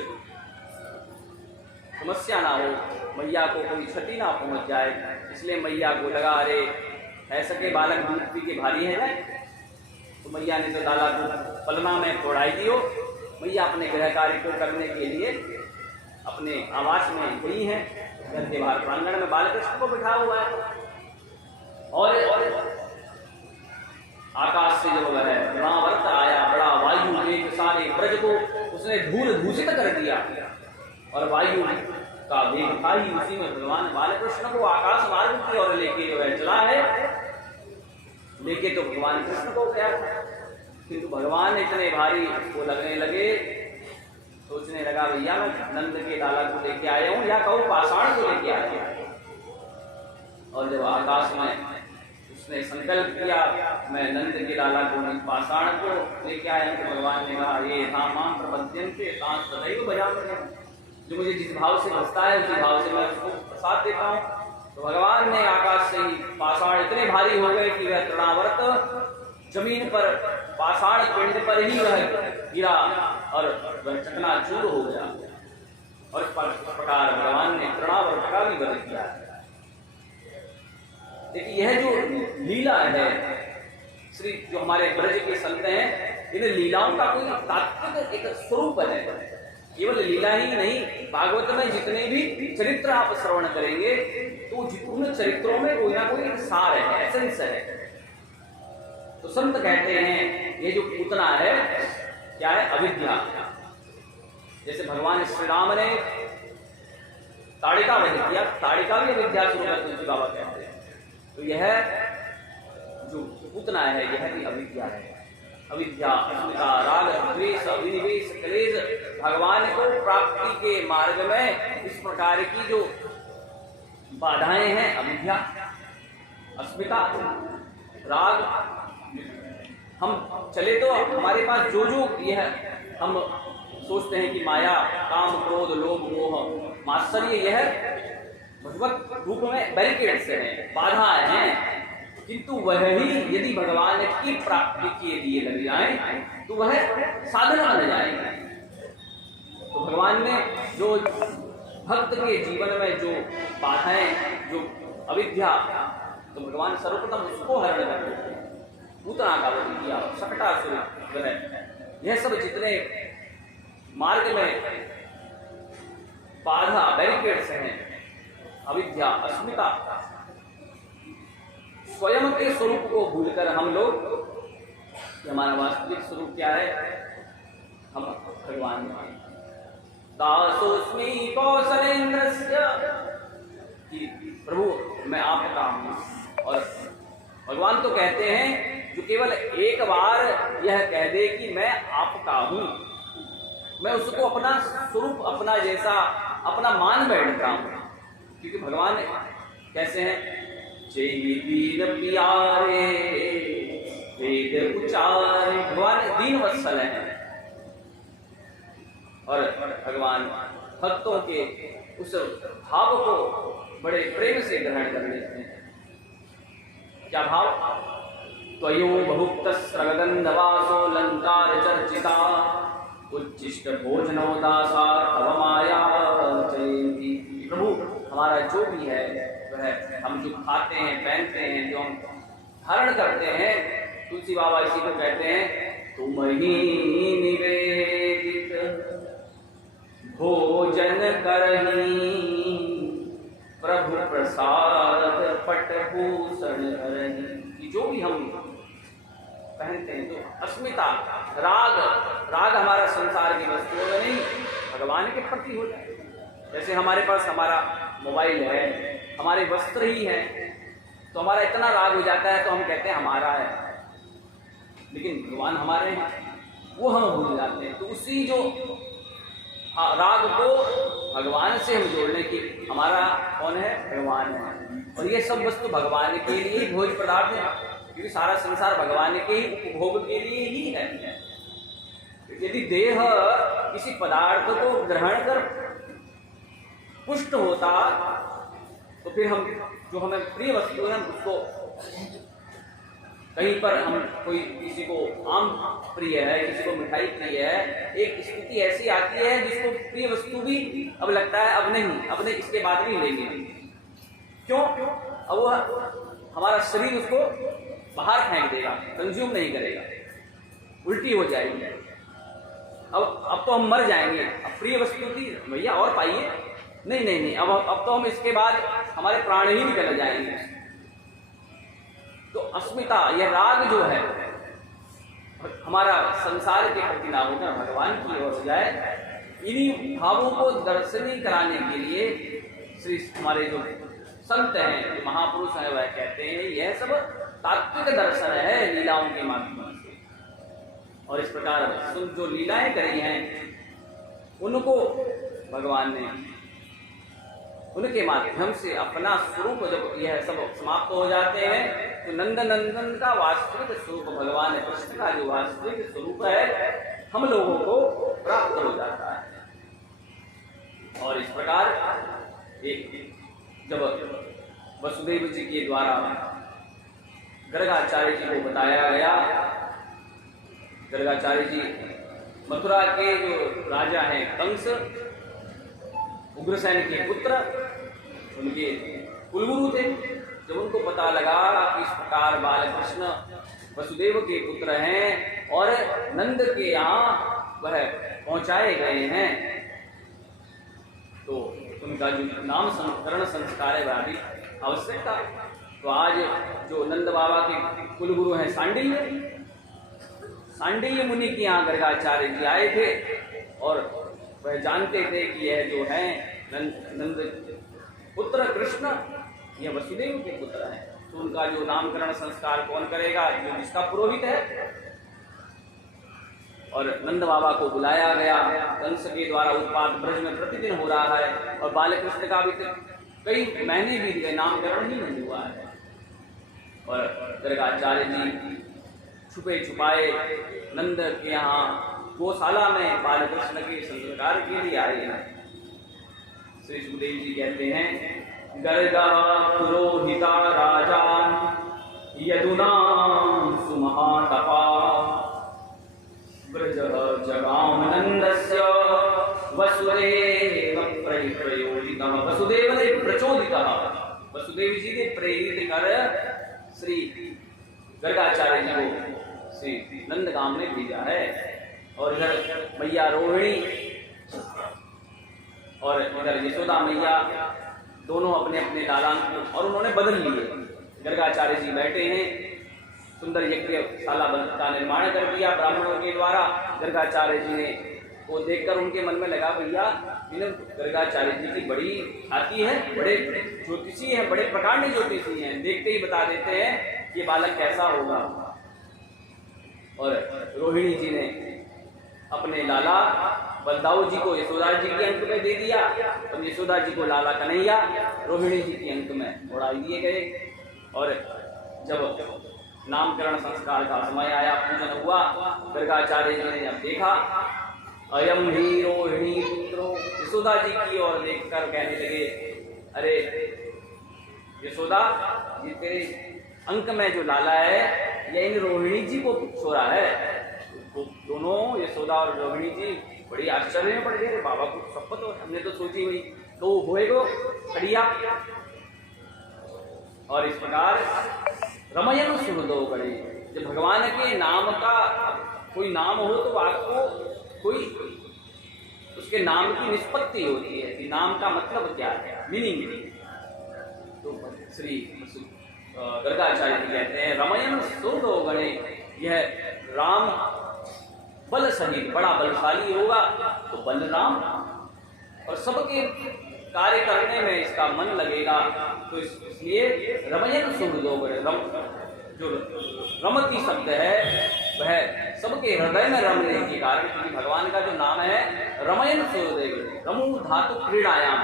समस्या ना हो, मैया को कोई क्षति ना पहुंच जाए, इसलिए मैया को लगा अरे ऐसा के बालक दूध पी के भारी है ना, तो मैया ने तो डाला दूध पलना में फोड़ाई दियो। मैया अपने गृह कार्य को करने के लिए अपने आवास में गई हैं, घर के बाहर प्रांगण में बालकृष्ण को बिठा हुआ है, और आकाश से जब वह तृणावर्त आया, बड़ा वायु वेग सारे ब्रज को उसने धूल दूषित कर दिया, और वायु का वेग था ही उसी में भगवान बालकृष्ण को आकाश मार्ग की ओर लेके वह चला है। लेके तो भगवान कृष्ण को गया, किंतु भगवान इतने भारी उसको लगने लगे, सोचने लगा भैया मैं नंद के डाला को लेके आया हूं या कहूं पाषाण को लेके आया। और जब आकाश में उसने संकल्प किया मैं नंद के लाला को पाषाण को लेके आया, तो भगवान ने कहा ये धाम प्रबंधन से सदैव बजा, जो मुझे जिस भाव से बसता है उसी भाव से मैं उसको प्रसाद देता हूँ। तो भगवान ने आकाश से ही पाषाण इतने भारी हो गए कि वह तृणावर्त जमीन पर पाषाण पिंड पर ही वह गिरा और वह चकनाचूर हो गया। और इस प्रकार भगवान ने तृणावर्त का भी वध किया। देखिए यह जो लीला है, श्री जो हमारे ब्रज के संत हैं, इन लीलाओं का कोई तात्विक एक स्वरूप है। केवल लीला ही नहीं, भागवत में जितने भी चरित्र आप श्रवण करेंगे तो उन चरित्रों में कोई ना कोई सार है, एसेंस है। तो संत कहते हैं ये जो पूतना है क्या है? अविद्या। जैसे भगवान श्री राम ने ताड़िका वध किया, ताड़िका भी अविद्या स्वरूप है, तुलसी बाबा कहते हैं। तो यह जो पूतना है यह भी अविद्या है। अविद्या, अस्मिता, राग, द्वेष, अभिनिवेश, क्लेश, भगवान को प्राप्ति के मार्ग में इस प्रकार की जो बाधाएं हैं, अविद्या, अस्मिता, राग, हम चले तो हमारे पास जो जो यह हम सोचते हैं कि माया, काम, क्रोध, लोभ, मोह, मात्सर्य, यह भगवत रूप में बैरिकेड्स हैं, बाधाएं हैं। किंतु वह ही यदि भगवान की प्राप्ति के लिए लग जाए तो वह साधन बन जाएगा। तो भगवान ने जो भक्त के जीवन में जो बाधाएं, जो अविद्या, तो भगवान सर्वप्रथम उसको हरण कर देते हैं। पूतना का वध किया, सकटासुर, यह सब जितने मार्ग में बाधा बैरिकेड्स हैं, अविद्या, अस्मिता, स्वयं के स्वरूप को भूलकर हम लोग, हमारा वास्तविक स्वरूप क्या है, हम भगवान दासोस्मि कौशलेन्द्रस्य, कि प्रभु मैं आपका हूं। और भगवान तो कहते हैं जो केवल एक बार यह कह दे कि मैं आपका हूं, मैं उसको अपना स्वरूप, अपना जैसा अपना मान बैठता हूं। क्योंकि भगवान कैसे हैं, जय दीन प्यारे वेद उचारे, भगवान दीन वत्सल हैं और भगवान भक्तों के उस भाव को बड़े प्रेम से ग्रहण कर लेते हैं। क्या भाव, त्वयो बहुक्त स्रगंधवासो लंकार चर्चिता उच्चिष्ट भोजनो दासा तव माया जयंती। प्रभु हमारा जो भी है वह हम जो खाते हैं, पहनते हैं, जो हम धारण करते हैं, तुलसी बाबा इसी को कहते हैं, तुम ही निवेदित भोजन करही प्रभु प्रसाद पटभूषण हरही। जो भी हम पहनते हैं, तो अस्मिता, राग हमारा संसार की वस्तुओं में नहीं, भगवान के प्रति हो जाए। जैसे हमारे पास हमारा मोबाइल है, हमारे वस्त्र ही है, तो हमारा इतना राग हो जाता है तो हम कहते हैं हमारा है, लेकिन भगवान हमारे हैं, वो हम भूल जाते हैं। तो उसी जो राग को भगवान से हम जोड़ने की, हमारा कौन है, भगवान है। और ये सब वस्तु भगवान के लिए ही भोज पदार्थ है, क्योंकि सारा संसार भगवान के ही उपभोग के लिए ही है। यदि देह किसी पदार्थ को ग्रहण कर पुष्ट होता तो फिर हम जो हमें प्रिय वस्तु है उसको, कहीं पर हम कोई किसी को आम प्रिय है, किसी को मिठाई प्रिय है, एक स्थिति ऐसी आती है जिसको प्रिय वस्तु भी अब लगता है अब नहीं इसके बाद नहीं लेंगे। क्यों? अब वो हमारा शरीर उसको बाहर फेंक देगा, कंज्यूम नहीं करेगा, उल्टी हो जाएगी। अब तो हम मर जाएंगे, अब प्रिय वस्तु की भैया और पाइए, नहीं, अब तो हम इसके बाद हमारे प्राण ही निकल जाएंगे। तो अस्मिता, यह राग जो है हमारा संसार के प्रति ना होकर भगवान की ओर हो जाए, इन्हीं भावों को दर्शनी कराने के लिए श्री हमारे जो संत हैं, जो महापुरुष हैं, वह कहते हैं यह सब तात्विक दर्शन है लीलाओं के माध्यम से। और इस प्रकार जो लीलाएं करी हैं उनको भगवान ने उनके माध्यम से अपना स्वरूप, जब यह सब समाप्त हो जाते हैं तो नंदन का वास्तविक स्वरूप, भगवान कृष्ण का जो वास्तविक स्वरूप है हम लोगों को प्राप्त हो जाता है। और इस प्रकार एक जब वसुदेव जी के द्वारा गर्गाचार्य जी को बताया गया, गर्गाचार्य जी मथुरा के जो राजा हैं कंस, उग्रसेन के पुत्र, उनके कुलगुरु थे। जब उनको पता लगा कि इस प्रकार बालकृष्ण वसुदेव के पुत्र हैं और नंद के यहाँ वह पहुंचाए गए हैं, तो उनका जो नामकरण संस्कार है वह भी आवश्यक था। तो आज जो नंद बाबा के कुलगुरु हैं सांडिल्य मुनि के यहाँ गर्गाचार्य जी आए थे और वह जानते थे कि यह जो है नंद पुत्र कृष्ण, यह वसुदेव के पुत्र हैं, तो उनका जो नामकरण संस्कार कौन करेगा, जो जिसका पुरोहित है। और नंद बाबा को बुलाया गया, कंस के द्वारा उत्पात ब्रज में प्रतिदिन हो रहा है और बालकृष्ण का भी कई महीने बीत गए, नामकरण ही नहीं हुआ है। और गर्गाचार्य जी छुपे छुपाए नंद के यहाँ गौशाला में बालकृष्ण के संस्कार के लिए आए हैं। श्री सुखदेव जी कहते हैं, गर्गा पुरोहिता राजान यदुना सुमहातपा ब्रज जगाम नंदस्य वसुदेव प्रयोजितः। वसुदेव ने प्रचोदितः, वसुदेव जी ने प्रेरित कर श्री गर्गाचार्य जी को श्री नंदगाम ने भेजा है। और इधर मैया रोहिणी और इधर यशोदा मैया दोनों अपने अपने लाला को, और उन्होंने बदल लिए। गर्गाचार्य जी बैठे हैं, सुंदर यज्ञशाला का निर्माण कर दिया ब्राह्मणों के द्वारा। गर्गाचार्य जी ने वो देखकर उनके मन में लगा, भैया इन्हें गर्गाचार्य जी की बड़ी ख्याति है, बड़े ज्योतिषी हैं, बड़े प्रकांड ज्योतिषी हैं, देखते ही बता देते हैं कि बालक कैसा होगा। और रोहिणी जी ने अपने लाला बलदाऊ जी को यशोदा जी के अंक में दे दिया, और यशोदा जी को लाला कन्हैया रोहिणी जी के अंक में उड़ा दिए गए। और जब नामकरण संस्कार का समय आया, पूजन हुआ, गर्गाचार्य जी ने जब देखा, अयम ही रोहिणी पुत्रो, यशोदा जी की ओर देखकर कहने लगे, अरे यशोदा जी तेरे अंक में जो लाला है यह इन रोहिणी जी को छोड़ा है। तो दोनों यशोदा और रोहिणी जी बड़ी आश्चर्य में पड़ गए, बाबा को शपथ हो, हमने तो सोची हुई तो होएगो कड़िया। और इस प्रकार रमयन सुहृदो गणे, जब भगवान के नाम का कोई नाम हो तो आपको कोई उसके नाम की निष्पत्ति होती है कि नाम का मतलब क्या है, मीनिंग। तो श्री गर्गाचार्य जी कहते हैं रमयन सुहृदो गणे, यह राम बल सहित बड़ा बलशाली होगा तो बलराम, और सबके कार्य करने में इसका मन लगेगा। तो इसलिए रमयन सुहृदो गणे, जो रमती शब्द है वह सबके हृदय में रमने के कारण, क्योंकि भगवान का जो नाम है रमयन सुहृदो, रमु धातु क्रीड़ायाम,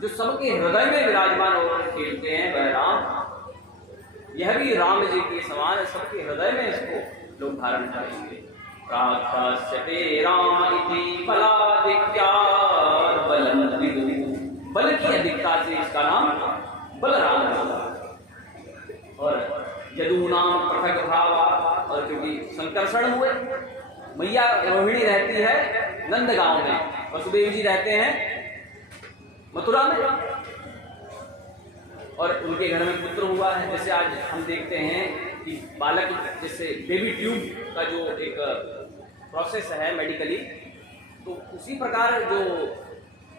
जो सबके हृदय में विराजमान होकर खेलते हैं वह राम। यह भी राम जी के समान सबके हृदय में इसको लोग धारण करेंगे। प्रार्थस्यते राम इति बलाधिक्या बलं द्विगुणं, बल की अधिकता से इसका नाम बलराम होगा। और यदूनाम पृथक भावा, और क्योंकि संकर्षण हुए, मैया रोहिणी रहती है नंदगांव में, वसुदेव जी रहते हैं मथुरा में, और उनके घर में पुत्र हुआ है। जैसे आज हम देखते हैं कि बालक, जैसे बेबी ट्यूब का जो एक प्रोसेस है मेडिकली, तो उसी प्रकार जो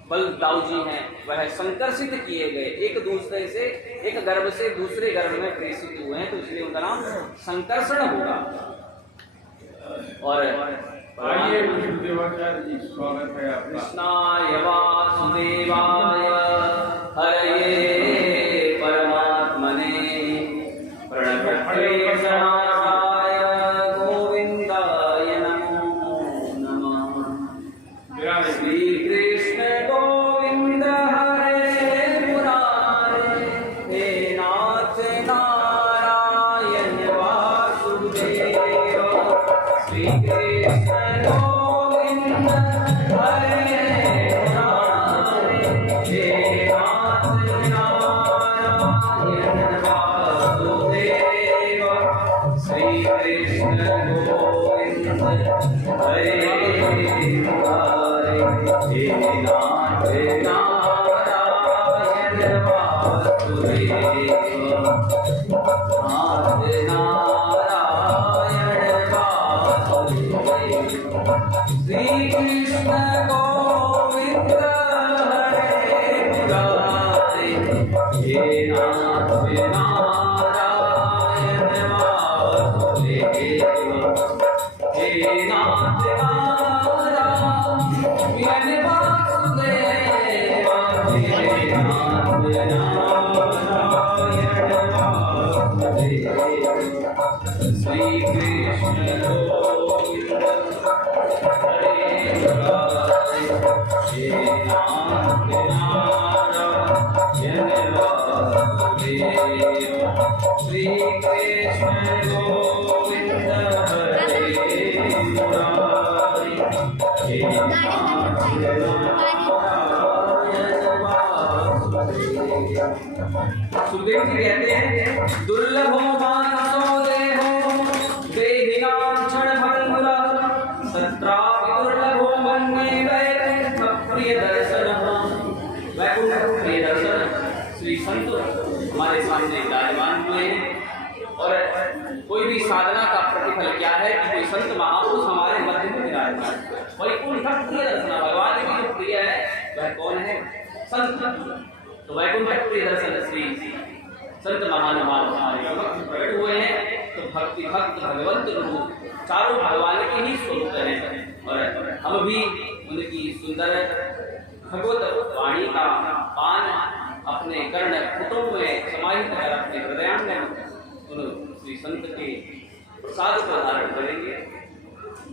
बलदाऊ जी हैं वह संकर्षित किए गए, एक दूसरे से, एक गर्भ से दूसरे गर्भ में प्रेषित हुए हैं, तो इसलिए उनका नाम संकर्षण होगा। और स्वागत है आपका। कृष्णाय वासुदेवाय हरये परमात्मने प्रणतक्लेशनाशाय गोविंदाय नमो नमः। श्री कृष्ण गोविंद हरे मुरारे, हे नाथ नारायण वासुदेव। श्री कृष्ण गोविंद हरे मुरारे, हे नाथ नारायण वासुदेव। श्री कृष्ण गोविंद हरे मुरारे, हे नाथ नारायण वासुदेव। नाथ नारायण वासुदेव। श्री कृष्ण गोविंद हरे मुरारे, हे नाथ नारायण वासुदेव। हे नाथ नारायण वासुदेव, हे नाथ नारायण वासुदेव। श्री कृष्ण गोविंद हरे मुरारे, हे नाथ नारायण वासुदेव। श्री कृष्ण गोविंद हरे मुरारे, हे नाथ नारायण वासुदेव। सुखदेव जी कहते हैं दुर्लभो मानसो देहो देहिनां क्षणभंगुरा, तत्रापि दुर्लभो मन्ये वैकुंठ प्रिय दर्शनः। वैकुंठ प्रिय दर्शन श्री संत हमारे सामने विराजमान हुए हैं। और कोई भी साधना का प्रतिफल क्या है कि कोई संत महापुरुष हमारे मध्य में विराजमान। वैकुंठ प्रिय दर्शन, भगवान की जो प्रिय है वह कौन है? संत। तो वैकुंठ के दर्शन श्री संत महानुभाव प्रकट हुए हैं। तो भक्ति भक्त भगवंत रूप चारों भगवान के ही स्वरूप हैं और हम भी उनकी सुंदर भगवत वाणी का पान अपने कर्ण पुटों में समाहित कर अपने हृदयांग में उन श्री संत के प्रसाद को धारण करेंगे।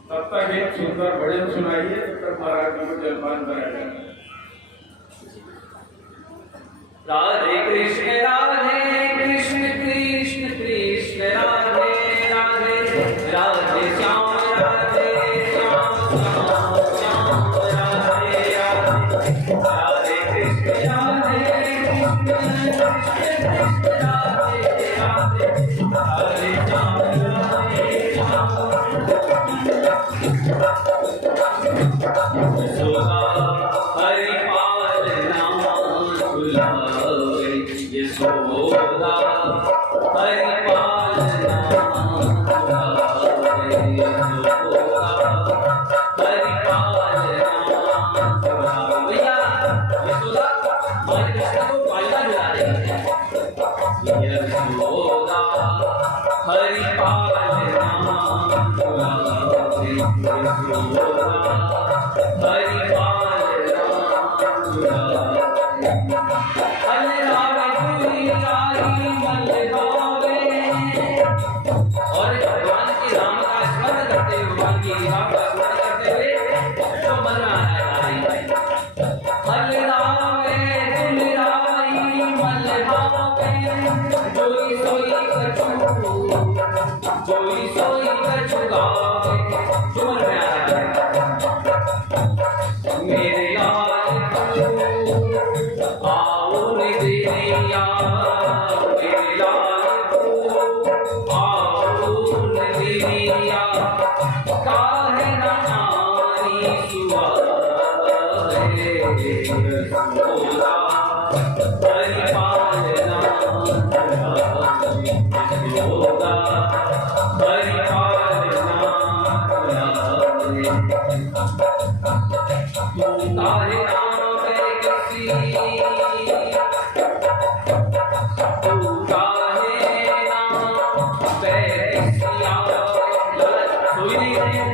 तब तक एक सुंदर भजन सुनाइए, तब तक महाराज जी को जलपान कराया। राधे कृष्ण कृष्ण कृष्ण कृष्ण राधे राधे राधे श्याम राधे श्याम श्याम श्याम राधे राधे राधे कृष्ण कृष्ण कृष्ण राधे राधे राधे श्याम राधे श्याम। यशोदा हरि पाल नाम सुलावे, यशोदा हरि पाल नाम सुलावे, यशोदा हरि पाल नाम सुलावे। भैया यशोदा हमारे कृष्ण को पालना मिला रही है। यशोदा हरि पाल नाम सुलावे, यशोदा हरि पाल नाम सुलावे। और भगवान की राम का स्मरण करते हुए, भगवान की राम का स्मरण करते हुए तो मन में आया हरे रावे तुम राई मन भावे, जोई सोई कछु गावे, जो मन में आया मेरे लाल तू आओ निदिया, मेरे लाल तू आओ निदिया, काहे न आनी सुवारे, यशोदा हरि पाल नाम सुलावे, यशोदा हरि पाल नाम सुलावे। तारे नाम पे किसी तू काहे नाम पे किसिया सोई नहीं रहे।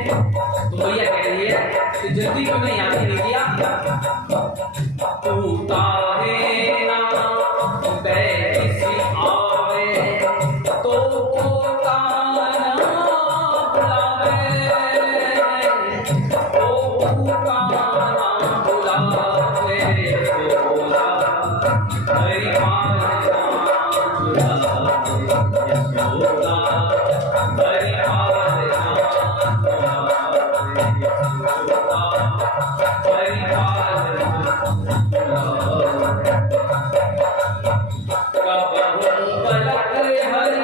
तो भैया कह रही है कि जल्दी क्यों नहीं आती नहीं किया। तू काहे नाम पे किसी आवे, तो काना बुलावे, तो काना बुलावे, यशोदा हरि पाल नाम सुलावे, यशोदा हरि पाल नाम सुलावे, यशोदा हरि पाल नाम सुलावे। कबहू पलक हरि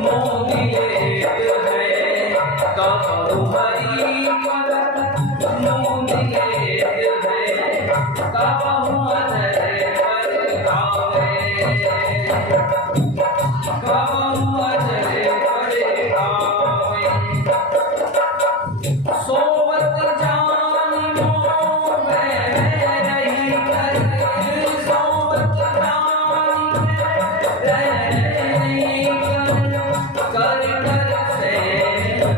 मोहि लेत है, कबहू हरि पलक मोहि लेत है, कबहू अजर पर आवे, कबहू अजर पर आवे। सोवत जानी मोह रही कर, सोवत जानी रही कर, कर से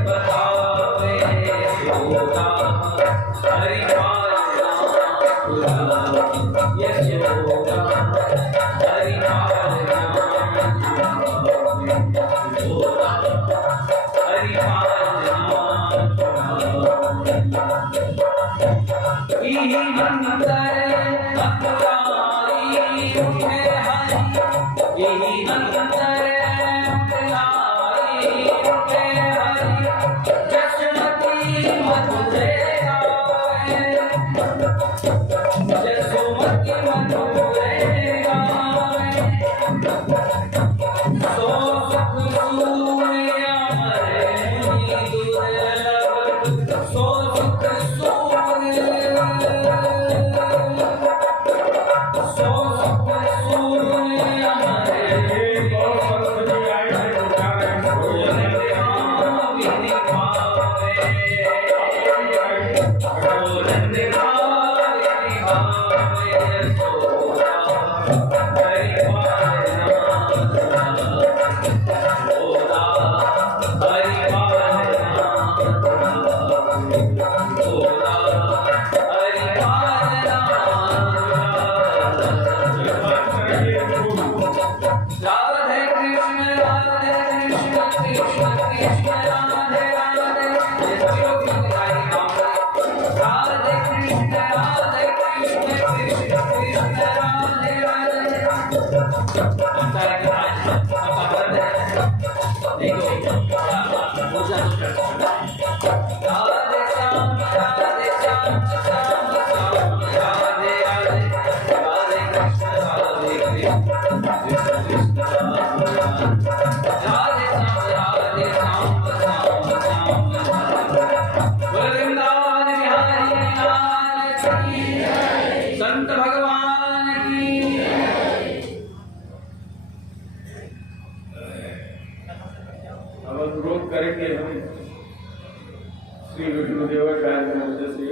बतावे, यशोदा हरि पाल नाम सुलावे, यशोदा हरि पाल नाम सुलावे, यशोदा हरि पाल नाम सुलावे। इहि अंतर अतलाई उठे हरि, इहि अंतर अतलाई उठे हरि, जसमती मधुरे गावे, जसमती मधुरे गावे। सो सुख सूर्य मरे मुनि दुर्लभ, सो सुख सूर्य, सो सुख सूर्य मरे भावे, संत भगवान की। अब अनुरोध करेंगे हम श्री विष्णु देवाचार्य महोदय से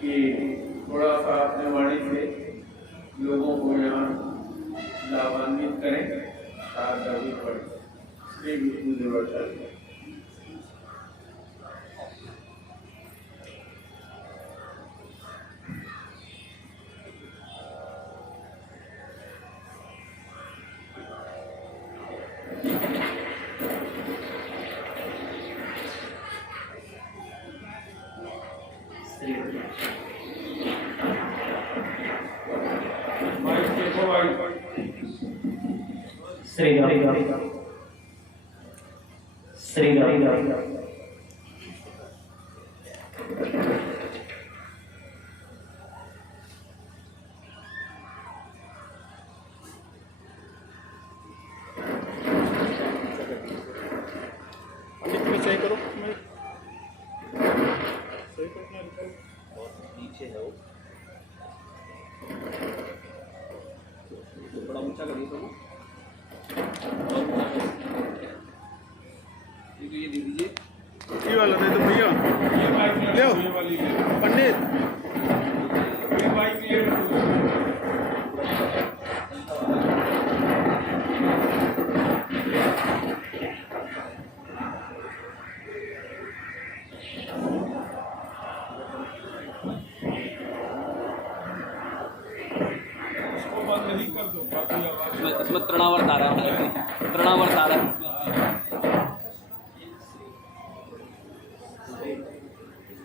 कि थोड़ा सा अपने वाणी से लोगों को यहाँ लाभान्वित करें। श्री विष्णु देवाचार्य। श्री सही करो, सही करो, नीचे है वो थोड़ा ऊंचा करिए तो ये दे दीजिए। ये वाला दे दो भैया, ले आओ पंडित। ये बाइक ले इसमें तृणावर्त आ रहा है, तृणावर्त आ रहा है।